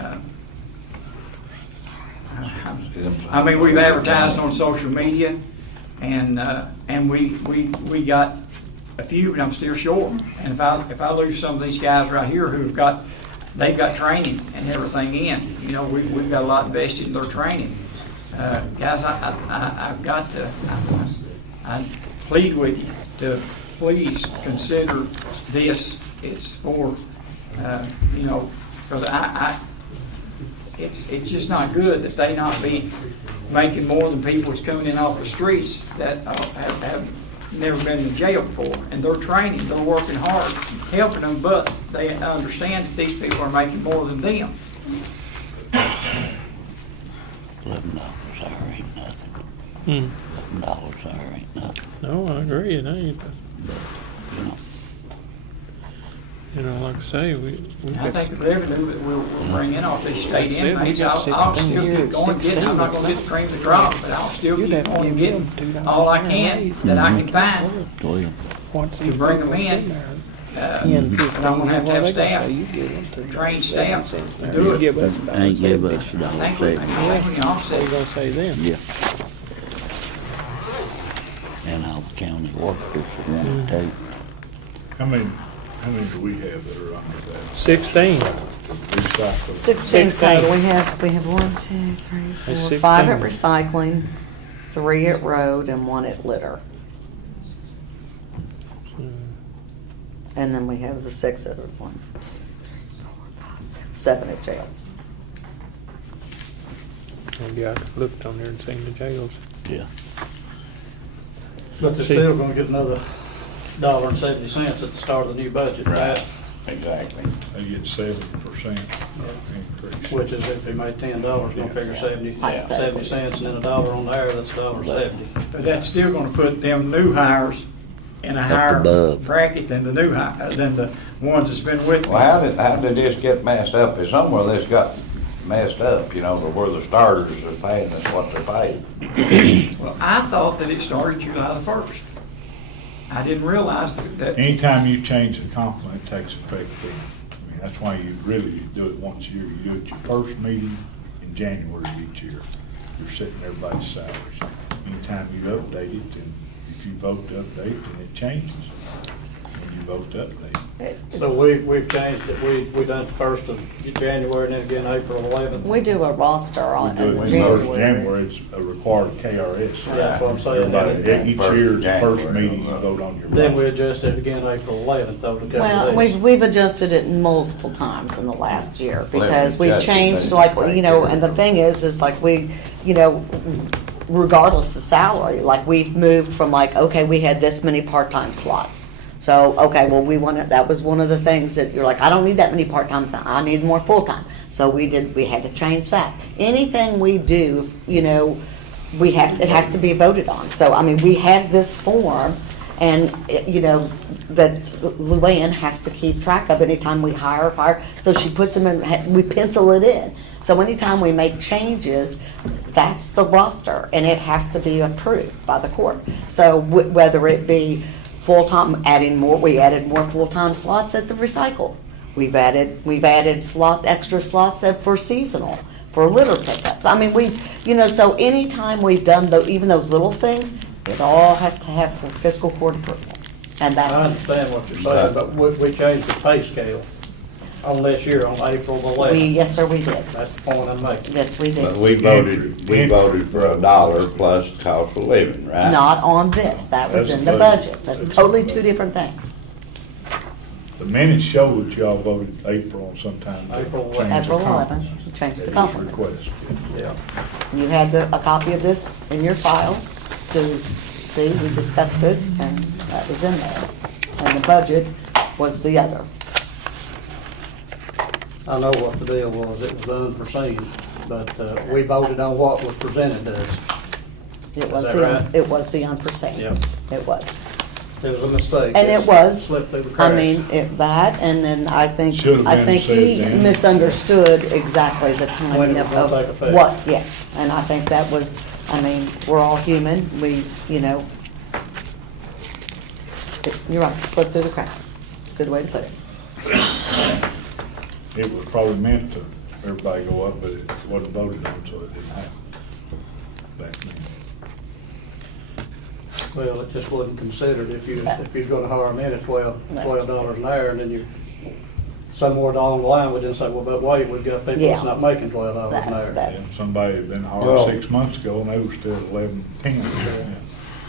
I mean, we've advertised on social media, and we got a few, but I'm still short. And if I lose some of these guys right here they've got training and everything in, you know, we've got a lot invested in their training. Guys, I've got to, I plead with you to please consider this. It's for, you know, because it's just not good that they not be making more than people that's coming in off the streets that have never been in jail before. And they're training, they're working hard, helping them, but they understand that these people are making more than them. $11 an hour ain't nothing. $11 an hour ain't nothing. No, I agree. It ain't. But, you know. You know, like I say, we I think the revenue that we'll bring in off these state inmates, I'll still keep going getting. I'm not going to get the cream of the crop, but I'll still keep going getting all I can that I can find to bring them in. And I'm going to have staff, trained staff to do it. Ain't give us I think we can offset. Yeah. And all the county workers want to take. How many do we have that are under that? 16. Recycle. 16 total. We have 1, 2, 3, 4, 5 at recycling, 3 at road, and 1 at litter. And then we have the 6 at 1, 7 at jail. Maybe I looked on there and seen the jails. Yeah. But they're still gonna get another $1.70 at the start of the new budget. Right, exactly. They get 70% increase. Which is if they made $10, gonna figure 70 cents, and then $1 on there, that's $1.70. But that's still gonna put them new hires in a higher above. bracket than the new than the ones that's been with them. Well, how did this get messed up? Is somewhere this got messed up, you know, to where the starters are paying us what they're paid. Well, I thought that it started July the 1st. I didn't realize that. Anytime you change the complement, it takes effect then. I mean, that's why you really do it once a year. You do it your first meeting in January of each year. You're setting everybody's salaries. Anytime you update it, and if you vote to update, then it changes. When you vote to update. So we've changed it, we done it the 1st of January and then again April 11th. We do a roster on We do it in January. January, it's a required KRS. Yeah, that's what I'm saying. Everybody, each year, the first January. meeting, you vote on your. Then we budget. adjust it again April 11th though to cover Well, these. we've adjusted it multiple times in the last year Well, because we we've adjusted changed, things like, right you know, there. and the thing is like we, you know, regardless of salary, like we've moved from like, okay, we had this many part-time slots. So, okay, well, that was one of the things that you're like, I don't need that many part-time, I need more full-time. So we had to change that. Anything we do, you know, it has to be voted on. So, I mean, we have this form and, you know, that Luann has to keep track of anytime we hire or fire. So she puts them in, we pencil it in. So anytime we make changes, that's the roster and it has to be approved by the court. So whether it be full-time, we added more full-time slots at the recycle. We've added extra slots for seasonal, for litter pickups. I mean, so anytime we've done even those little things, it all has to have fiscal court approval. And I that's, understand what you're saying, but we changed the pay scale on this year, on April the 11th. yes, sir, we did. That's the point I'm making. Yes, we But did. we voted for $1 plus cost of living, right? Not on this. That was That's in the the budget. budget. That's totally two different things. The minutes show that y'all voted April sometime. April Change the April complement. 11th, we changed the At his complement. request. Yeah. You had a copy of this in your file to see, we discussed it, and that was in there. And the budget was the other. I know what the deal was, it was unforeseen, but we voted on what was presented to us. It was the unforeseen. Yep. It was. It was a mistake. And it was. Slipped through the I cracks. mean, and then I think Should've been said he then. misunderstood exactly the When timing it was gonna take of effect. what, yes. And I think that was, I mean, we're all human, you're right, slipped through the cracks. It's a good way to put it. It was probably meant to, everybody go up, but it wasn't voted on, so it didn't happen. Back then. Well, it just wasn't considered if you was gonna hire them in at $12 an hour, and then somewhere along the line, we didn't say, well, but wait, we've got people that's Yeah. not making $12 an hour. And That's, somebody had been Well- hired 6 months ago, and they were still 11, 10.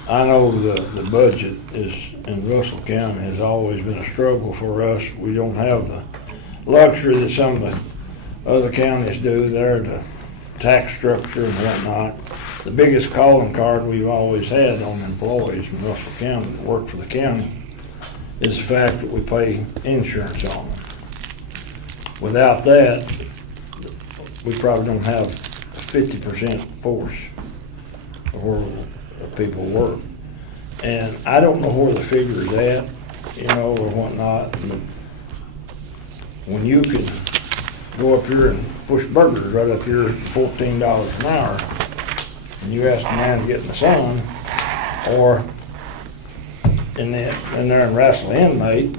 I know the budget in Russell County has always been a struggle for us. We don't have the luxury that some of the other counties do there, the tax structure and whatnot. The biggest calling card we've always had on employees in Russell County that work for the county is the fact that we pay insurance on them. Without that, we probably don't have a 50% force of where people work. And I don't know where the figure is at, or whatnot. But when you can go up here and push burgers right up here at $14 an hour, and you ask the man to get in the sun, or in there and wrestle an inmate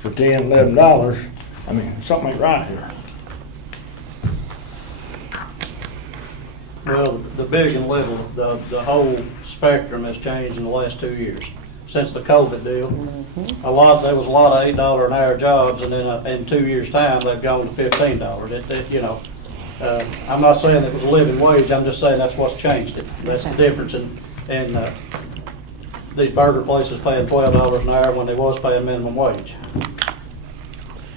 for $10, $11, I mean, something ain't right here. Well, the big and little, the whole spectrum has changed in the last 2 years. Since the COVID deal, there was a lot of $8 an hour jobs, and then in 2 years' time, they've gone to $15. I'm not saying it was a living wage, I'm just saying that's what's changed it. That's the difference in these burger places paying $12 an hour when they was paying minimum wage.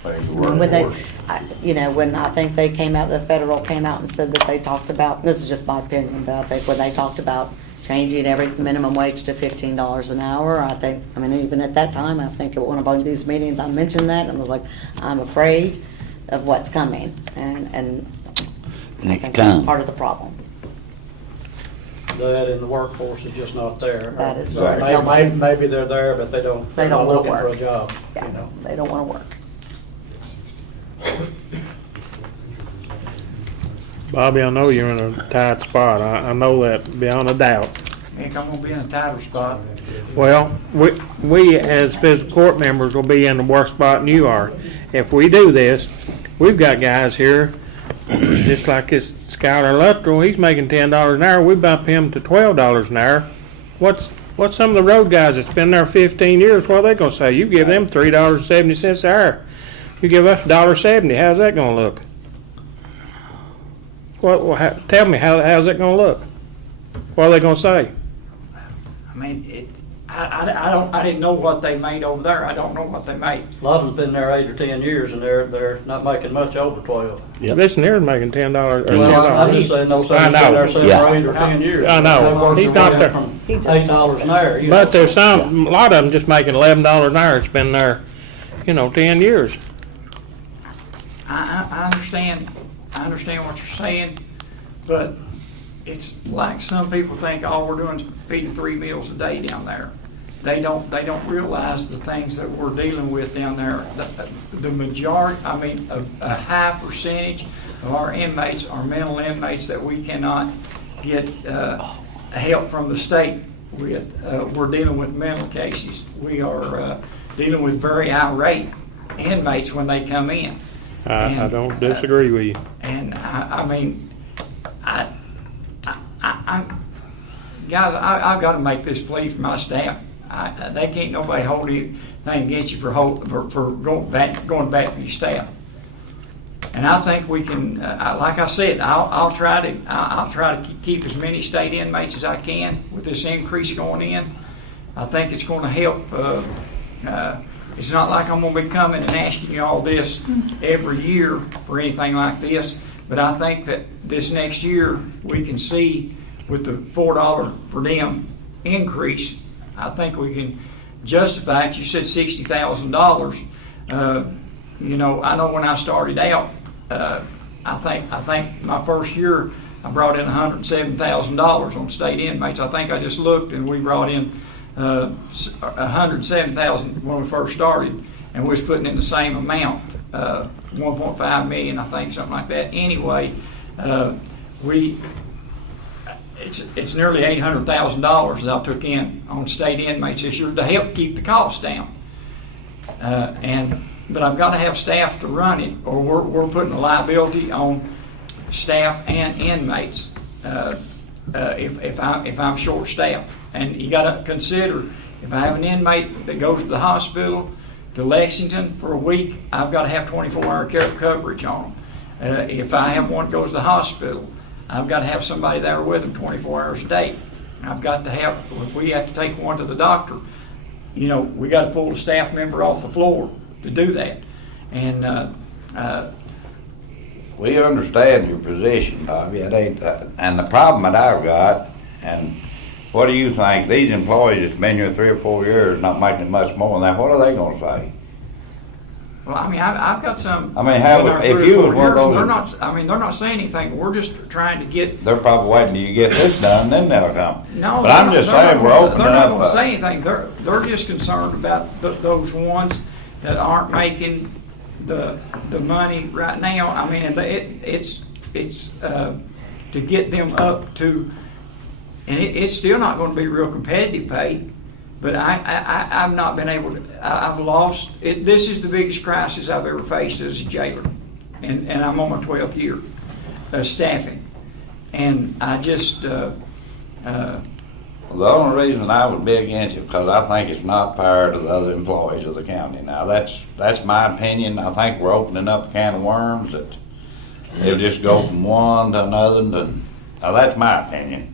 when I think they came out, the federal came out and said that they talked about, this is just my opinion, but I think when they talked about changing every minimum wage to $15 an hour. I think, I mean, even at that time, I think at one of these meetings, I mentioned that, and I was like, I'm afraid of what's coming, and I And think it that's comes. part of the problem. That and the workforce is just not there. That is Right. right. Maybe they're there, but they're They don't not wanna looking for a work. job, Yeah, you know. they don't want to work. Bobby, I know you're in a tight spot. I know that beyond a doubt. Heck, I'm gonna be in a tighter spot. Well, we as fiscal court members will be in the worse spot than you are. If we do this, we've got guys here, just like this Skylar Luttrell, he's making $10 an hour. We bump him to $12 an hour. What's some of the road guys that's been there 15 years, what are they gonna say? You give them $3.70 an hour. You give us $1.70, how's that gonna look? Tell me, how's it gonna look? What are they gonna say? I mean, I didn't know what they made over there. I don't know what they made. A lot of them's been there 8 or 10 years, and they're not making much over 12. Yep. Listen, they're making $10 or Well, I'm $10. just saying, no, I somebody's know. been there since Yeah. 8 or 10 years. I know. They're working He's not their way there. From He just- $8 an hour. you But know. there's a lot of them just making $11 an hour. It's been there, 10 years. I understand. I understand what you're saying, but it's like some people think all we're doing is feeding 3 meals a day down there. They don't realize the things that we're dealing with down there. The majority, I mean, a high percentage of our inmates are mental inmates that we cannot get help from the state with. We're dealing with mental cases. We are dealing with very irate inmates when they come in. I don't disagree with you. And I mean, guys, I've got to make this plea for my staff. They can't nobody hold anything against you for going back to your staff. And I think we can, like I said, I'll try to keep as many state inmates as I can with this increase going in. I think it's going to help. It's not like I'm going to be coming and asking you all this every year for anything like this, but I think that this next year we can see with the $4 per diem increase, I think we can justify it. You said $60,000. I know when I started out, I think my first year I brought in $107,000 on state inmates. I think I just looked and we brought in $107,000 when we first started, and we was putting in the same amount, $1.5 million, I think, something like that. Anyway, it's nearly $800,000 that I took in on state inmates this year to help keep the costs down. But I've got to have staff to run it, or we're putting a liability on staff and inmates if I'm short-staffed. And you got to consider, if I have an inmate that goes to the hospital, to Lexington for a week, I've got to have 24-hour care coverage on them. If I have one that goes to the hospital, I've got to have somebody there with them 24 hours a day. I've got to have, if we have to take one to the doctor, we got to pull a staff member off the floor to do that. And We understand your position, Bobby. It ain't, and the problem that I've got, and what do you think? These employees that's been here 3 or 4 years, not making much more than that, what are they going to say? well, I mean, I've got some. I mean, how been would- there if 3 or you 4 was one of years, those- they're not saying anything. We're just trying to get. They're probably waiting till you get this done, then they'll come. No, But I'm just saying, we're opening They're not up. going to say anything. They're just concerned about those ones that aren't making the money right now. I mean, and it's to get them up to, and it's still not going to be real competitive pay. But I've not been able to. I've lost. This is the biggest crisis I've ever faced as a jailer, and I'm on my 12th year of staffing, and I just. The only reason I would be against it because I think it's not fair to the other employees of the county. Now that's my opinion. I think we're opening up a can of worms that they'll just go from one to another. Now that's my opinion.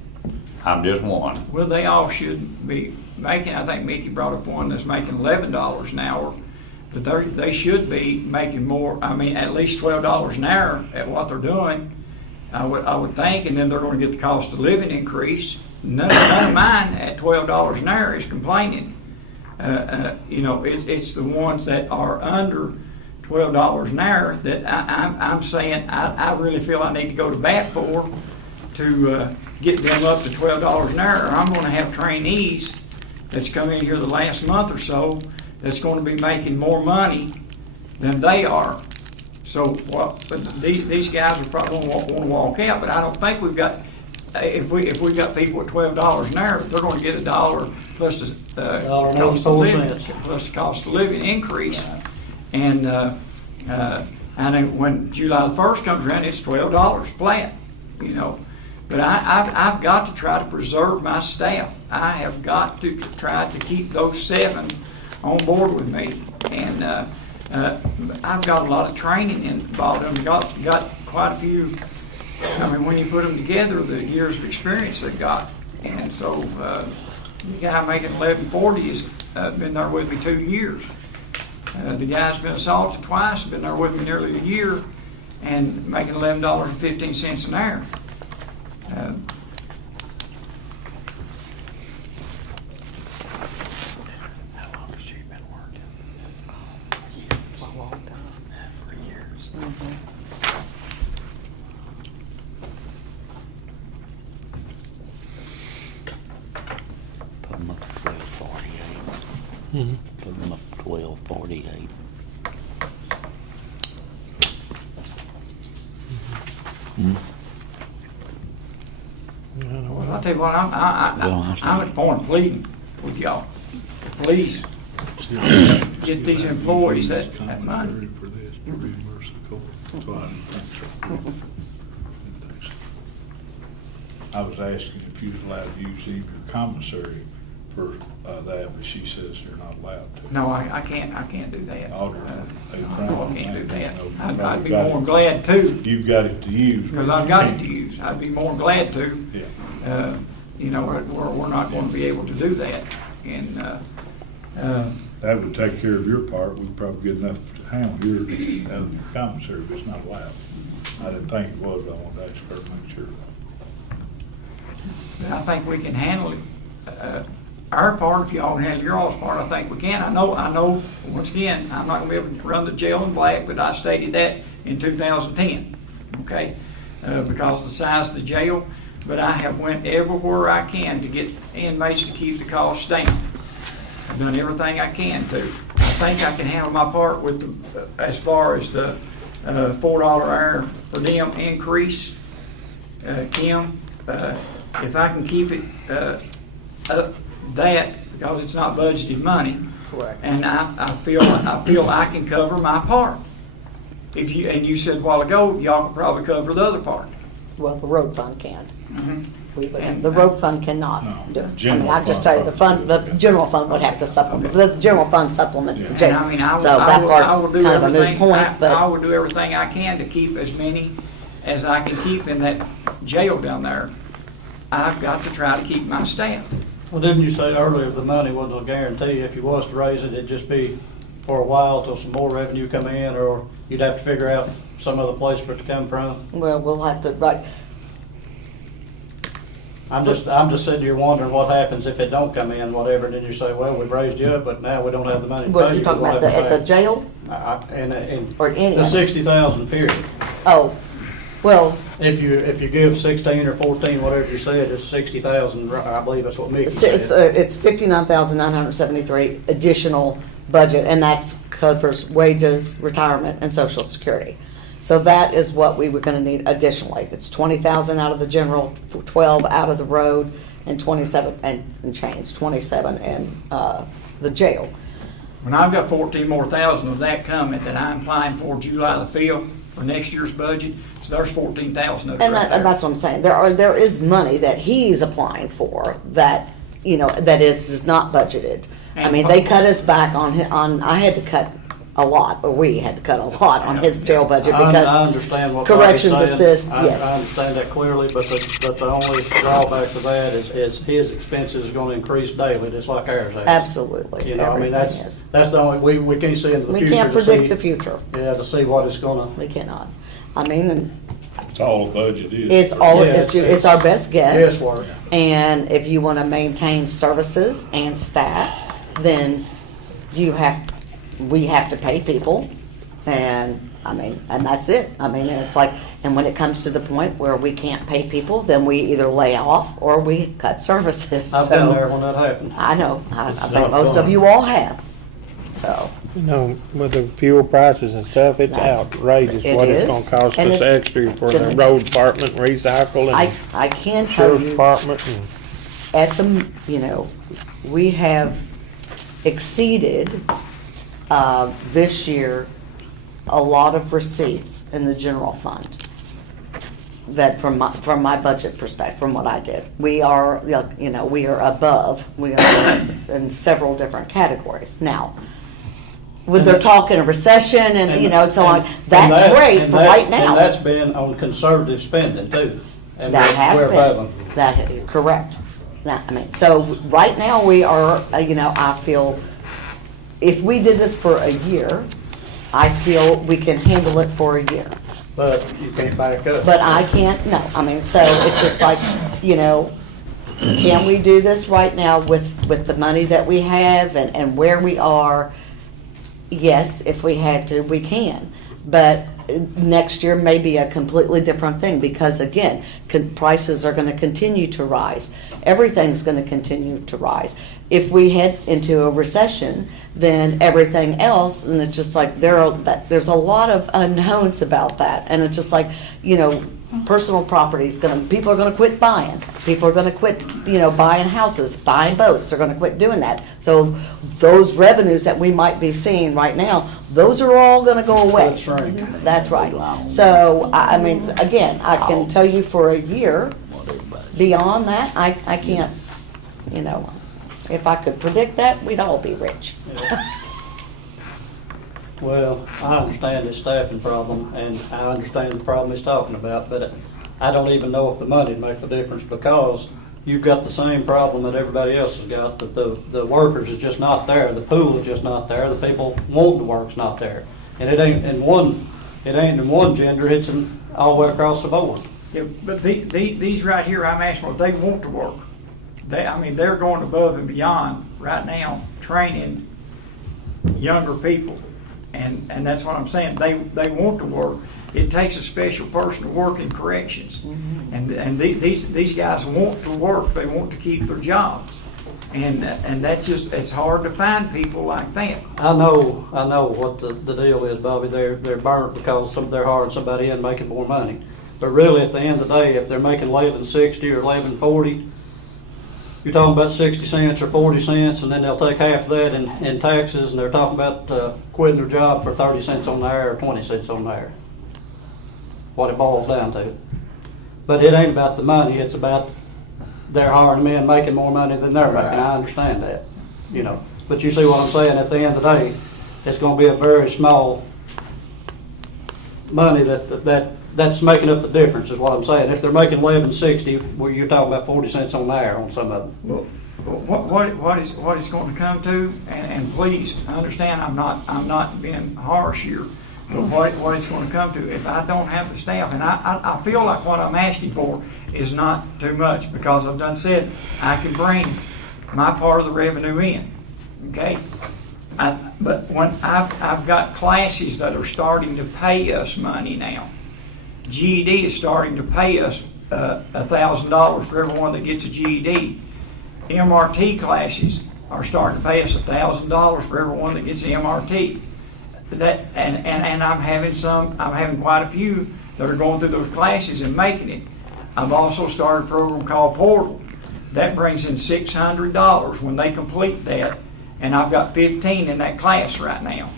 I'm just one. Well, they all should be making. I think Mickey brought up one that's making $11 an hour, but they should be making more. I mean, at least $12 an hour at what they're doing. I would think, and then they're going to get the cost of living increase. none of mine at $12 an hour is complaining. It's the ones that are under $12 an hour that I'm saying I really feel I need to go to bat for to get them up to $12 an hour. I'm going to have trainees that's come in here the last month or so that's going to be making more money than they are. So these guys are probably going to want to walk out, but I don't think we've got. If we've got people at $12 an hour, they're going to get $1 plus the cost of living, plus the cost of living increase. And when July the 1st comes around, it's $12 flat. But I've got to try to preserve my staff. I have got to try to keep those 7 on board with me. And I've got a lot of training involved. I've got quite a few. I mean, when you put them together, the years of experience they've got. And so the guy making $11.40 has been there with me 2 years. The guy's been assaulted twice, been there with me nearly a year, and making $11.15 an hour. How long has she been working? A long time. 3 years. Put them up to 1248. Put them up to 1248. Well, I'll tell you what, I'm at the point of pleading with y'all. Please, get these employees that money. For this, to reimburse the court. That's why I didn't think so. I was asking if you was allowed to use either commissary for that, but she says you're not allowed to. No, I can't do that. I can't do that. I'd be more glad to. You've got it to use. Because I've got it to use. I'd be more glad to. Yeah. We're not going to be able to do that. And that would take care of your part. We'd probably get enough to handle your commissary, but it's not allowed. I didn't think it was. I wanted to ask her to make sure. I think we can handle it. Our part, if y'all can handle your all's part, I think we can. I know, once again, I'm not going to be able to run the jail in black, but I stated that in 2010, okay? Because of the size of the jail, but I have went everywhere I can to get inmates to keep the costs down. I've done everything I can to. I think I can handle my part with as far as the $4 hour per diem increase, Kim. If I can keep it that, because it's not budgeted money. Correct. And I feel I can cover my part. You said a while ago, y'all could probably cover the other part. Well, the road fund can. And The road fund cannot do it. general I'll just tell you, the general fund would have to supplement, the general fund supplements the jail. So that part's kind of a moot point, I but will do everything I can to keep as many as I can keep in that jail down there. I've got to try to keep my staff. Well, didn't you say earlier the money wasn't a guarantee? If you was to raise it, it'd just be for a while till some more revenue come in, or you'd have to figure out some other place for it to come from? well, we'll have to, right, I'm just sitting here wondering what happens if it don't come in, whatever, and then you say, well, we've raised you up, but now we don't have the money to what pay you're you. talking We'll about, have to at the pay. jail? And Or any the of it? 60,000 period. Oh, well, If you give 16 or 14, whatever you said, it's 60,000. I believe that's what Mickey said. it's $59,973 additional budget, and that covers wages, retirement, and Social Security. So that is what we were gonna need additionally. It's 20,000 out of the general, 12 out of the road, and 27 and change, 27 in the jail. When I've got 14 more thousand of that coming that I'm applying for July the 5th for next year's budget, so there's 14,000 of it And right there. that's what I'm saying. There is money that he's applying for that, that is not budgeted. I mean, they cut us back on, I had to cut a lot, or we had to cut a lot on his jail budget I because understand what corrections Bobby's saying. assist, yes. I understand that clearly, but the only drawback to that is his expenses is going to increase daily, just like ours has. Absolutely. I mean, Everything is. that's the only, we can't see into the We future. can't to predict see- the future. Yeah, to see what it's going to. We cannot. I mean, and It's all a budget is. It's all, Yeah, it's our best guess. Guesswork. And if you want to maintain services and staff, then we have to pay people. And and that's it. And it's like, and when it comes to the point where we can't pay people, then we either lay off or we cut services. I've been there when that happened. I know. I It's think not most fun. of you all have. So, You know, with the fuel prices and stuff, it's That's- outrageous it what it's is. gonna cost And us it's- extra for it's the an- road department, recycle, and I can tell sheriff's you, department, and at the, we have exceeded, this year, a lot of receipts in the general fund. That from my budget perspective, from what I did, we are, we are above, we are in several different categories. Now, when they're talking a recession and, so on, that's great for right now. And that's been on conservative spending too. And That has we're above them. been, correct. So right now we are, I feel, if we did this for a year, I feel we can handle it for a year. But you can't back up. But I can't, no, so it's just like, can we do this right now with the money that we have and where we are? Yes, if we had to, we can. But next year may be a completely different thing because again, prices are gonna continue to rise. Everything's gonna continue to rise. If we head into a recession, then everything else, and it's just like there's a lot of unknowns about that. And it's just like, personal property is people are gonna quit buying. People are gonna quit, buying houses, buying boats. They're gonna quit doing that. So those revenues that we might be seeing right now, those are all gonna go away. That's right. That's right. So, again, I can tell you for a year, beyond that, I can't, if I could predict that, we'd all be rich. Well, I understand his staffing problem, and I understand the problem he's talking about, but I don't even know if the money'd make the difference because you've got the same problem that everybody else has got, that the workers is just not there, the pool is just not there, the people wanting to work's not there. And it ain't in one gender, it's all the way across the board. Yeah, but these right here, I'm asking, they want to work. They're going above and beyond right now, training younger people. And that's what I'm saying. They want to work. It takes a special person to work in corrections. Mm-hmm. And these guys want to work. They want to keep their jobs. And that's just, it's hard to find people like that. I know what the deal is, Bobby. They're burnt because they're hiring somebody in making more money. But really, at the end of the day, if they're making $11.60 or $11.40, you're talking about 60 cents or 40 cents, and then they'll take half of that in taxes, and they're talking about quitting their job for 30 cents on the hour or 20 cents on the hour. What it boils down to. But it ain't about the money, it's about they're hiring men making more money than they're making. I understand that, But you see what I'm saying? At the end of the day, it's going to be a very small money that's making up the difference, is what I'm saying. If they're making $11.60, well, you're talking about 40 cents on the hour on some of them. Well, what it's going to come to, and please understand, I'm not being harsh here, but what it's going to come to, if I don't have the staff, and I feel like what I'm asking for is not too much, because I've done said I can bring my part of the revenue in, okay? But when I've got classes that are starting to pay us money now. GED is starting to pay us $1,000 for everyone that gets a GED. MRT classes are starting to pay us $1,000 for everyone that gets the MRT. And I'm having quite a few that are going through those classes and making it. I've also started a program called Portal. That brings in $600 when they complete that, and I've got 15 in that class right now.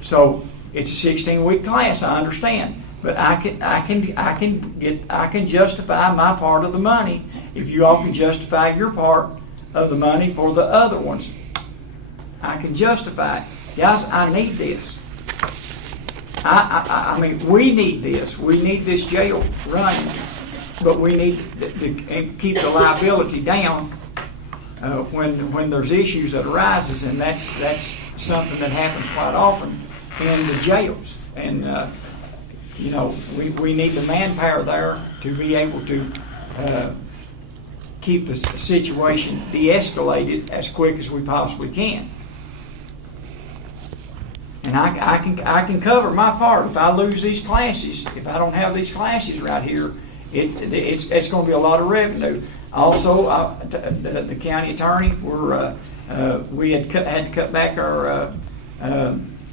So it's a 16-week class, I understand. But I can justify my part of the money if you all can justify your part of the money for the other ones. I can justify it. Guys, I need this. We need this. We need this jail running. But we need to keep the liability down when there's issues that arises, and that's something that happens quite often in the jails. And you know, we need the manpower there to be able to keep the situation de-escalated as quick as we possibly can. And I can cover my part. If I lose these classes, if I don't have these classes right here, it's going to be a lot of revenue. Also, the county attorney, we had to cut back our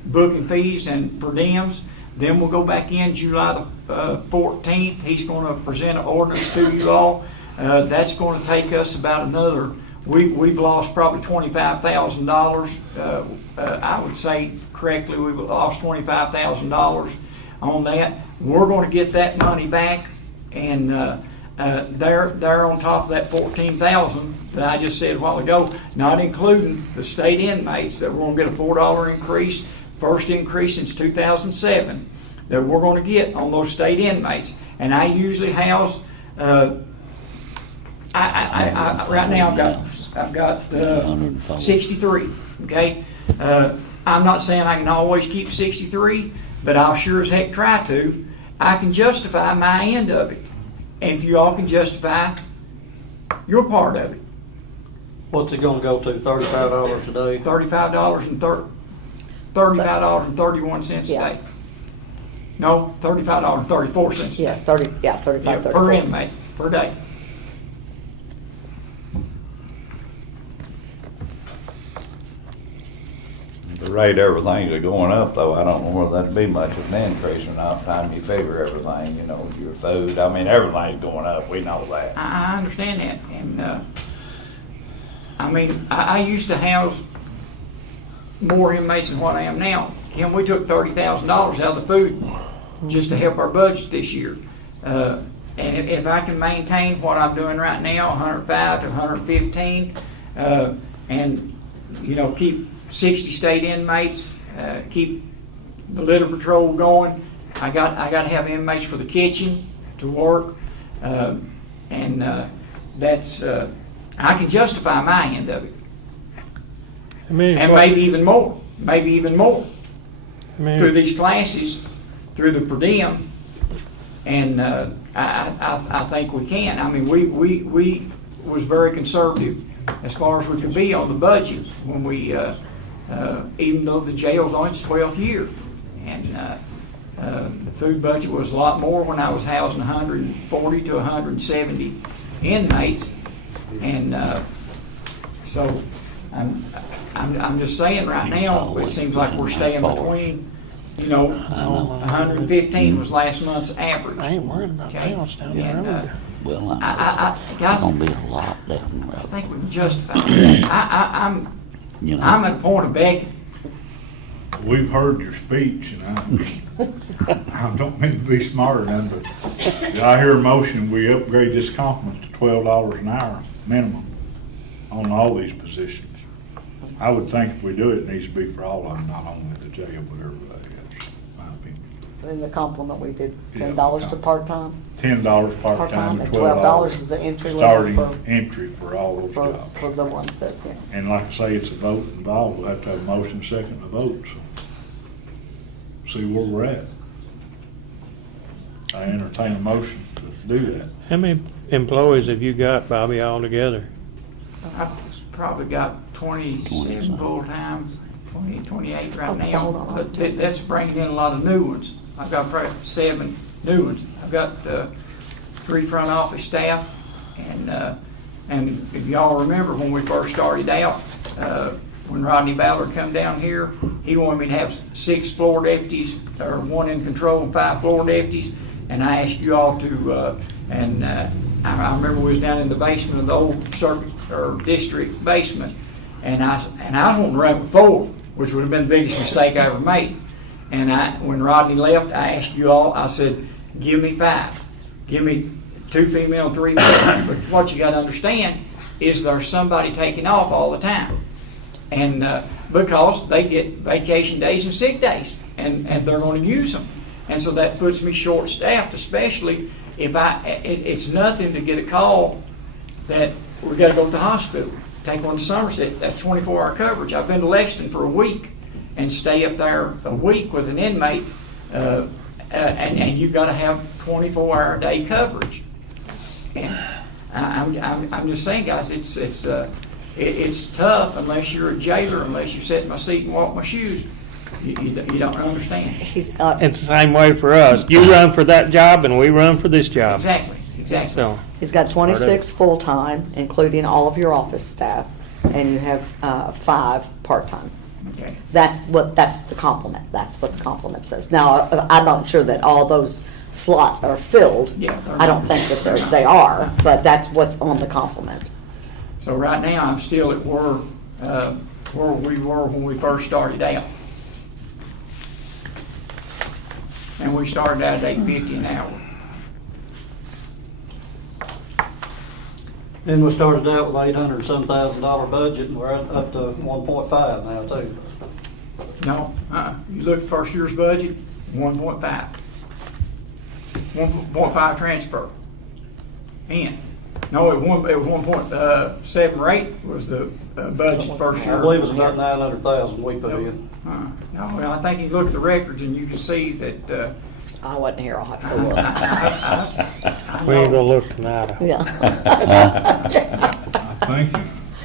booking fees and per diems. Then we'll go back in July the 14th. He's going to present an ordinance to you all. That's going to take us about another. We've lost probably $25,000. I would say correctly, we've lost $25,000 on that. We're going to get that money back, and they're on top of that $14,000 that I just said a while ago, not including the state inmates that we're going to get a $4 increase, first increase since 2007 that we're going to get on those state inmates. And I usually house. Right now I've got 63. Okay, I'm not saying I can always keep 63, but I'll sure as heck try to. I can justify my end of it, and if you all can justify your part of it. What's it gonna go to, $35 a day? $35.31 a Yeah. day. No, $35.34 a day. Yes, 30, yeah, 35, 34. Per inmate, per day. The rate everything's going up, though, I don't know whether that'd be much of an increase or not, time you figure everything, you know, your food, I mean, everything's going up, we know that. I understand that, and I mean, I used to house more inmates than what I am now. Kim, we took $30,000 out of the food just to help our budget this year. And if I can maintain what I'm doing right now, 105 to 115, and you know, keep 60 state inmates, keep the litter patrol going. I got to have inmates for the kitchen to work, and that's I can justify my end of it, I mean, and maybe even more through these classes, through the per diem, and I think we can. I mean, we was very conservative as far as we could be on the budget when we. Even though the jail's on its 12th year. And the food budget was a lot more when I was housing 140 to 170 inmates. And so I'm just saying right now, it seems like we're staying between, you know, 115 was last month's average. I ain't worried about balance down the road. Well, guys, gonna be a lot down the road. I think we can justify that. I'm at a point of begging. We've heard your speech, and I don't mean to be smarter than, but I hear a motion, we upgrade this complement to $12 an hour minimum on all these positions. I would think if we do it, it needs to be for all of them, not only the jail, but everybody else, in my opinion. In the complement, we did $10 to part-time. $10 part-time, And $12 $12 is the entry level starting entry for all those jobs. for the ones that, yeah. And like I say, it's a vote involved, we'll have to have a motion, second, and a vote, so see where we're at. I entertain a motion to do that. How many employees have you got, Bobby, altogether? I've probably got 27 full-time, 28 right Okay, now, hold on. but that's bringing in a lot of new ones. I've got probably 7 new ones. I've got 3 front office staff, and if y'all remember when we first started out, when Rodney Ballard come down here, he wanted me to have 6 floor deputies, or 1 in control and 5 floor deputies, and I asked you all to, I remember we was down in the basement of the old circuit or district basement, and I was wanting to run with 4, which would have been the biggest mistake I ever made. And when Rodney left, I asked you all, I said, give me 5. Give me 2 female and 3 male. But what you got to understand is there's somebody taking off all the time. And because they get vacation days and sick days, and they're going to use them. And so that puts me short-staffed, especially if it's nothing to get a call that we got to go to the hospital. Take one to Somerset, that's 24-hour coverage. I've been to Lexington for a week and stay up there a week with an inmate and you've got to have 24-hour-a-day coverage. And I'm just saying, guys, it's tough unless you're a jailer, unless you sit in my seat and walk my shoes. You don't understand. He's, It's the same way for us. You run for that job and we run for this job. Exactly. So, he's got 26 full-time, including all of your office staff, and you have 5 part-time. Okay. That's the complement. That's what the complement says. Now, I'm not sure that all those slots are filled. Yeah, I don't think that they are, but that's what's on the complement. So right now, I'm still at where we were when we first started out. And we started out at $8.50 an hour. Then we started out with $800-some-thousand budget, and we're up to 1.5 now too. No, you look at first year's budget, 1.5. 1.5 transfer. In. No, it was 1.7 or 8 was the budget first year. I believe it was about 900,000 we put in. No, well, I think you look at the records and you can see that. I wasn't here. I'll have to look. we ain't gonna look tonight. Yeah. I think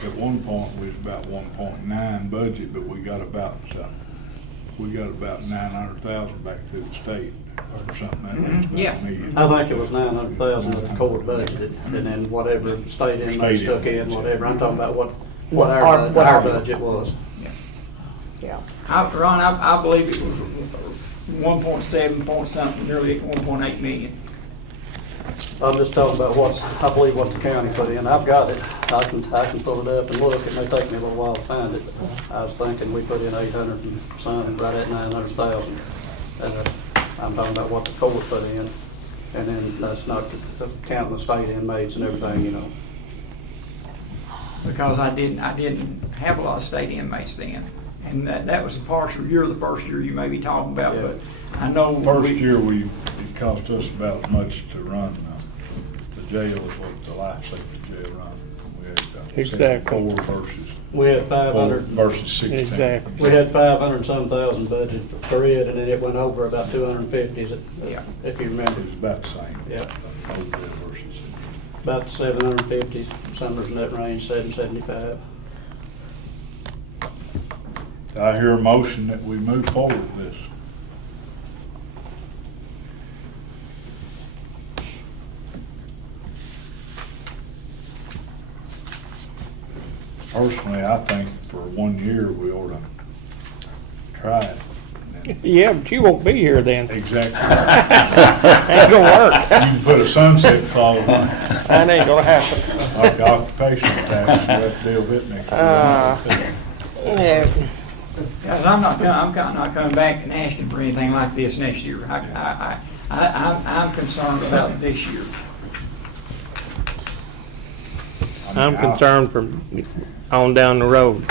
at one point we was about 1.9 budget, but we got about 900,000 back to the state or something. That was about Yeah. $1 million. I think it was 900,000 of the court budget, and then whatever the state inmates took in, whatever. I'm talking about what our budget was. Yeah. Ron, I believe it was 1.7 point something, nearly 1.8 million. I'm just talking about I believe what the county put in. I've got it. I can pull it up and look. It may take me a little while to find it. I was thinking we put in 800 and some, right at 900,000. I'm talking about what the court put in, and then that's not counting the state inmates and everything, you know. Because I didn't have a lot of state inmates then, and that was a partial year. The first year you may be talking about, but I know First year it cost us about as much to run the jail as what the life safety jail run. We had Exactly. 4 versus We had 500 versus 16. Exactly. We had 500-some thousand budget for it, and then it went over about 250. Yeah. If you remember. It was about the same. Yeah. Over there versus. About 750, somewhere in that range, 775. I hear a motion that we move forward with this. Personally, I think for 1 year we ought to try it. Yeah, but you won't be here then. Exactly. Ain't gonna work. You can put a sunset clause on it, That ain't gonna happen. like the occupational tax, we'll have to deal with it next year. Yeah. Guys, I'm not coming back and asking for anything like this next year. I'm concerned about this year. I'm concerned from on down the road.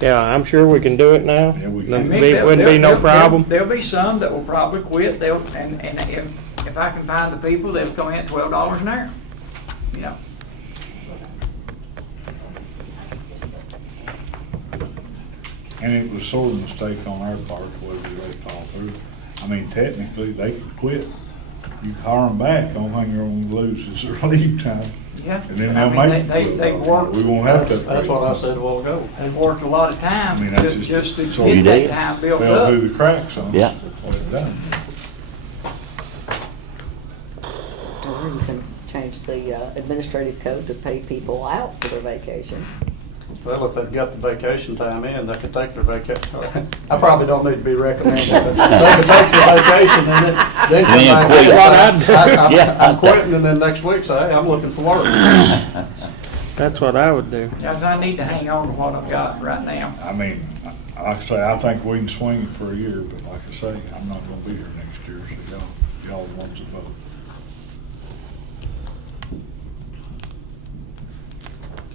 Yeah, I'm sure we can do it now. Yeah, we can. Wouldn't be no problem. There'll be some that will probably quit. And if I can find the people, they'll come in at $12 an hour. You know. And it was sort of a mistake on our part, whether they fall through. I mean, technically, they could quit. You can hire them back, only thing you're gonna lose is their leave time. Yeah. And then they'll make it. They work. We won't have to. That's what I said a while ago. They've worked a lot of time I mean, that's just to so get you that did. time built Fell up. through the cracks on us. Yeah. What it done. Or you can change the administrative code to pay people out for their vacation. Well, if they've got the vacation time in, they can take their vacation. I probably don't need to be recommended, but they can take their vacation and then come Then back. quit. I'm quitting, and then next week say, hey, I'm looking for work. That's what I would do. Guys, I need to hang on to what I've got right now. I mean, like I say, I think we can swing it for a year, but like I say, I'm not gonna be here next year, so y'all want to vote.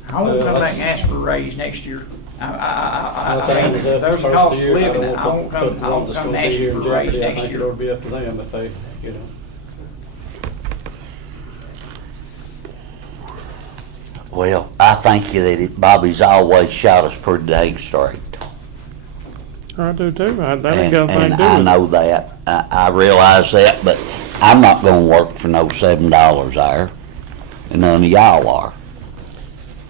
I won't come back and ask for a raise next year. I mean, there's a cost of living. I won't come and ask you for a raise next I think year. it'll be up to them if they, you know. Well, I think that Bobby's always shot us pretty dang straight. I do too. That ain't And, got a thing and to do I with it. know that. I realize that, but I'm not gonna work for no $7 there. And none of y'all are.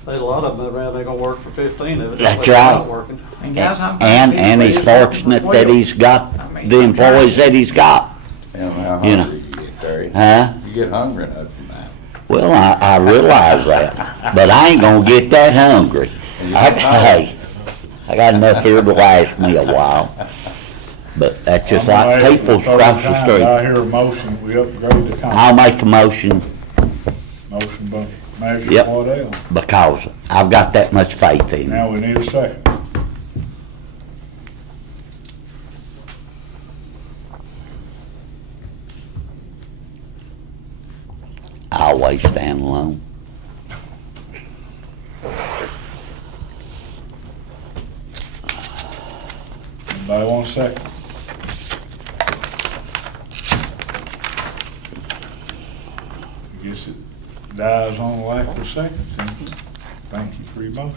There's a lot of them around, they're gonna work for 15 of it. That's they're right. not working. And guys, I'm And he's fortunate that he's got the employees that he's got. And how You know. hungry you get, Terry. Huh? You get hungry enough from that. Well, I realize that, but I ain't gonna get that hungry. Hey, I got enough here to last me a while. But that's just I'm gonna like ask people's for across the time, street. I hear a motion, we upgrade the I'll contract. make a motion Motion by Measure Yep. Waddell. because I've got that much faith in Now him. we need a second. I always stand alone. Anybody want a second? I guess it dies on the lack of seconds. Thank you for your motion.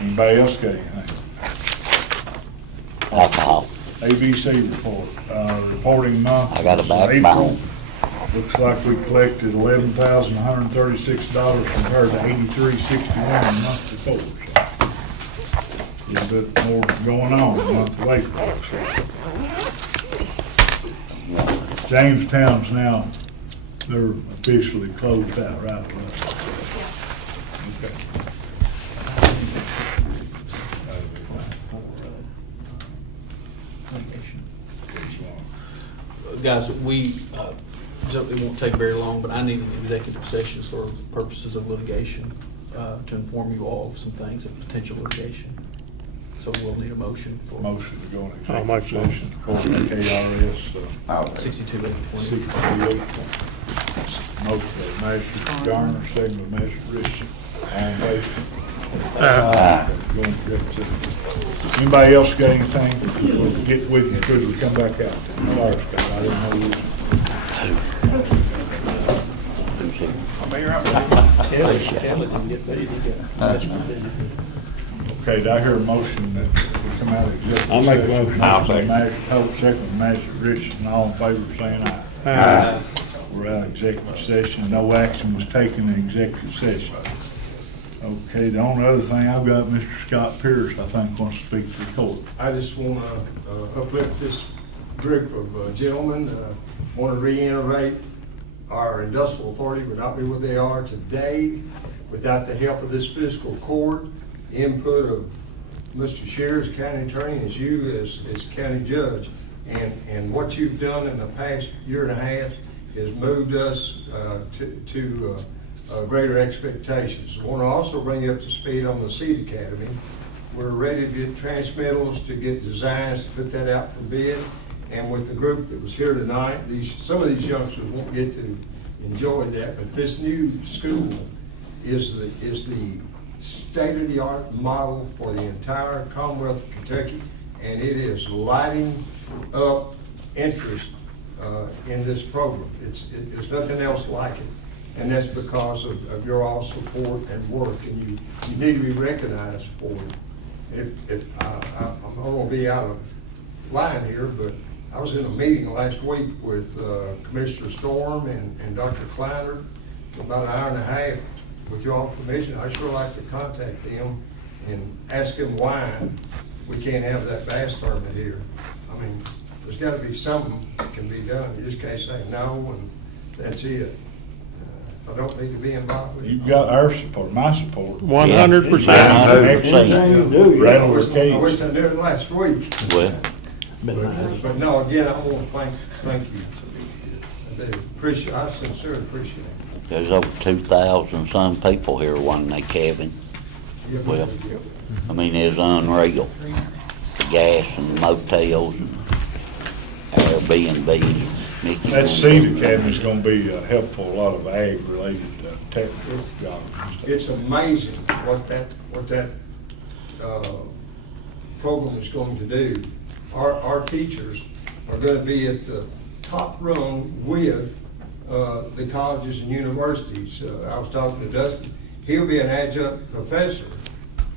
Anybody else got anything? Alcohol. ABC report, reporting month. I got a was backbone. April. Looks like we collected $11,136 compared to $83.61 the month before. So a little bit more going on in the month of April. So. Jamestown's now, they're officially closed out, right? Okay. Guys, it won't take very long, but I need an executive session for purposes of litigation, to inform you all of some things of potential litigation. So we'll need a motion for. Motion to go into I'll make executive session, according to KRS 62-820. 62. Motion by Measure Garner, second by Measure Richardson. All in favor? Go into executive session. Anybody else got anything? We'll get with you because we come back out. Sorry, Scott, I didn't know this. Kelly can get paid. Okay, do I hear a motion that we come out of executive session? I'll make a motion. I'll second. Measure Hope, second by Measure Richardson. All in favor, saying aye. Aye. We're out of executive session. No action was taken in executive session. Okay, the only other thing I've got, Mr. Scott Pierce, I think, wants to speak to the court. I just want to uplift this group of gentlemen. Want to reiterate, our industrial authority would not be what they are today without the help of this fiscal court, input of Mr. Shears, county attorney, as you as county judge. And what you've done in the past year and a half has moved us to greater expectations. I want to also bring you up to speed on the Seed Academy. We're ready to get transmittals, to get designs, to put that out for bid. And with the group that was here tonight, some of these youngsters won't get to enjoy that, but this new school is the state-of-the-art model for the entire Commonwealth of Kentucky, and it is lighting up interest in this program. There's nothing else like it. And that's because of your all support and work, and you need to be recognized for it. I'm going to be out of line here, but I was in a meeting last week with Commissioner Storm and Dr. Kleiner for about an hour and a half. With your all's permission, I'd sure like to contact them and ask them why we can't have that bass tournament here. I mean, there's got to be something that can be done. You just can't say no and that's it. I don't need to be involved with it. You've got our support, my support. 100%. Right over I Cage. wish I knew it last week. Well, But no, again, I want to thank you. I sincerely appreciate it. there's over 2,000 some people here wanting their cabin. Well, I mean, it's unreal. The gas and motels and Airbnbs. That Seed Academy is going to be helpful, a lot of ag-related technical jobs. It's amazing what that program is going to do. Our teachers are going to be at the top rung with the colleges and universities. I was talking to Dustin. He'll be an adjunct professor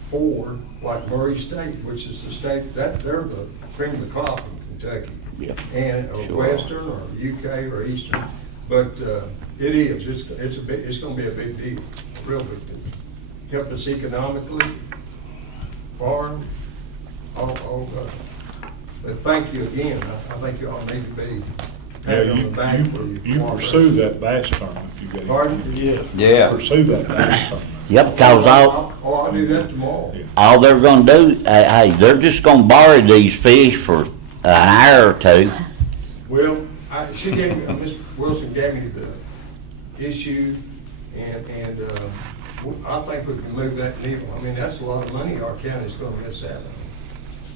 for, like Murray State, which is the state, that, they're the cream of the crop in Kentucky. Yeah. And, or Sure. Western, or UK, or Eastern, but, it is, it's gonna be a big deal, real big deal. Help us economically, farm, all, but thank you again, I think you all need to be Yeah, patted on the back for your you pursue that bass tournament. You gotta- Pardon? Yeah. Yeah. Pursue that bass tournament. Yep, cause all, I'll do that tomorrow. all they're gonna do, hey, they're just gonna borrow these fish for an hour or two. Well, she gave me, Ms. Wilson gave me the issue, and, I think we can move that needle. I mean, that's a lot of money our county's gonna miss out on.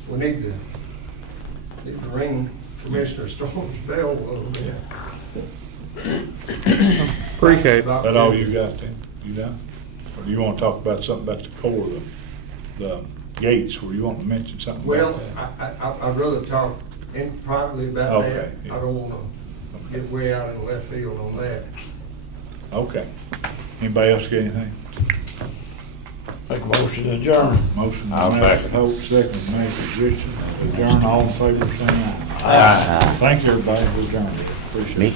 We need to ring Commissioner Storm's bell a little bit. Appreciate it. That all you got then? You done? Or do you want to talk about something about the core, the gates, where you want to mention something Well, about that? I'd rather talk privately about that. Okay, yeah. I don't wanna get way out in left field on that. Okay. Anybody else got anything? Make a motion to adjourn. Motion by I'll Mr. second. Hope, second by Mr. Richardson. Adjourn, all in favor, say aye. Aye. Thank you, everybody, for adjourning. Appreciate it.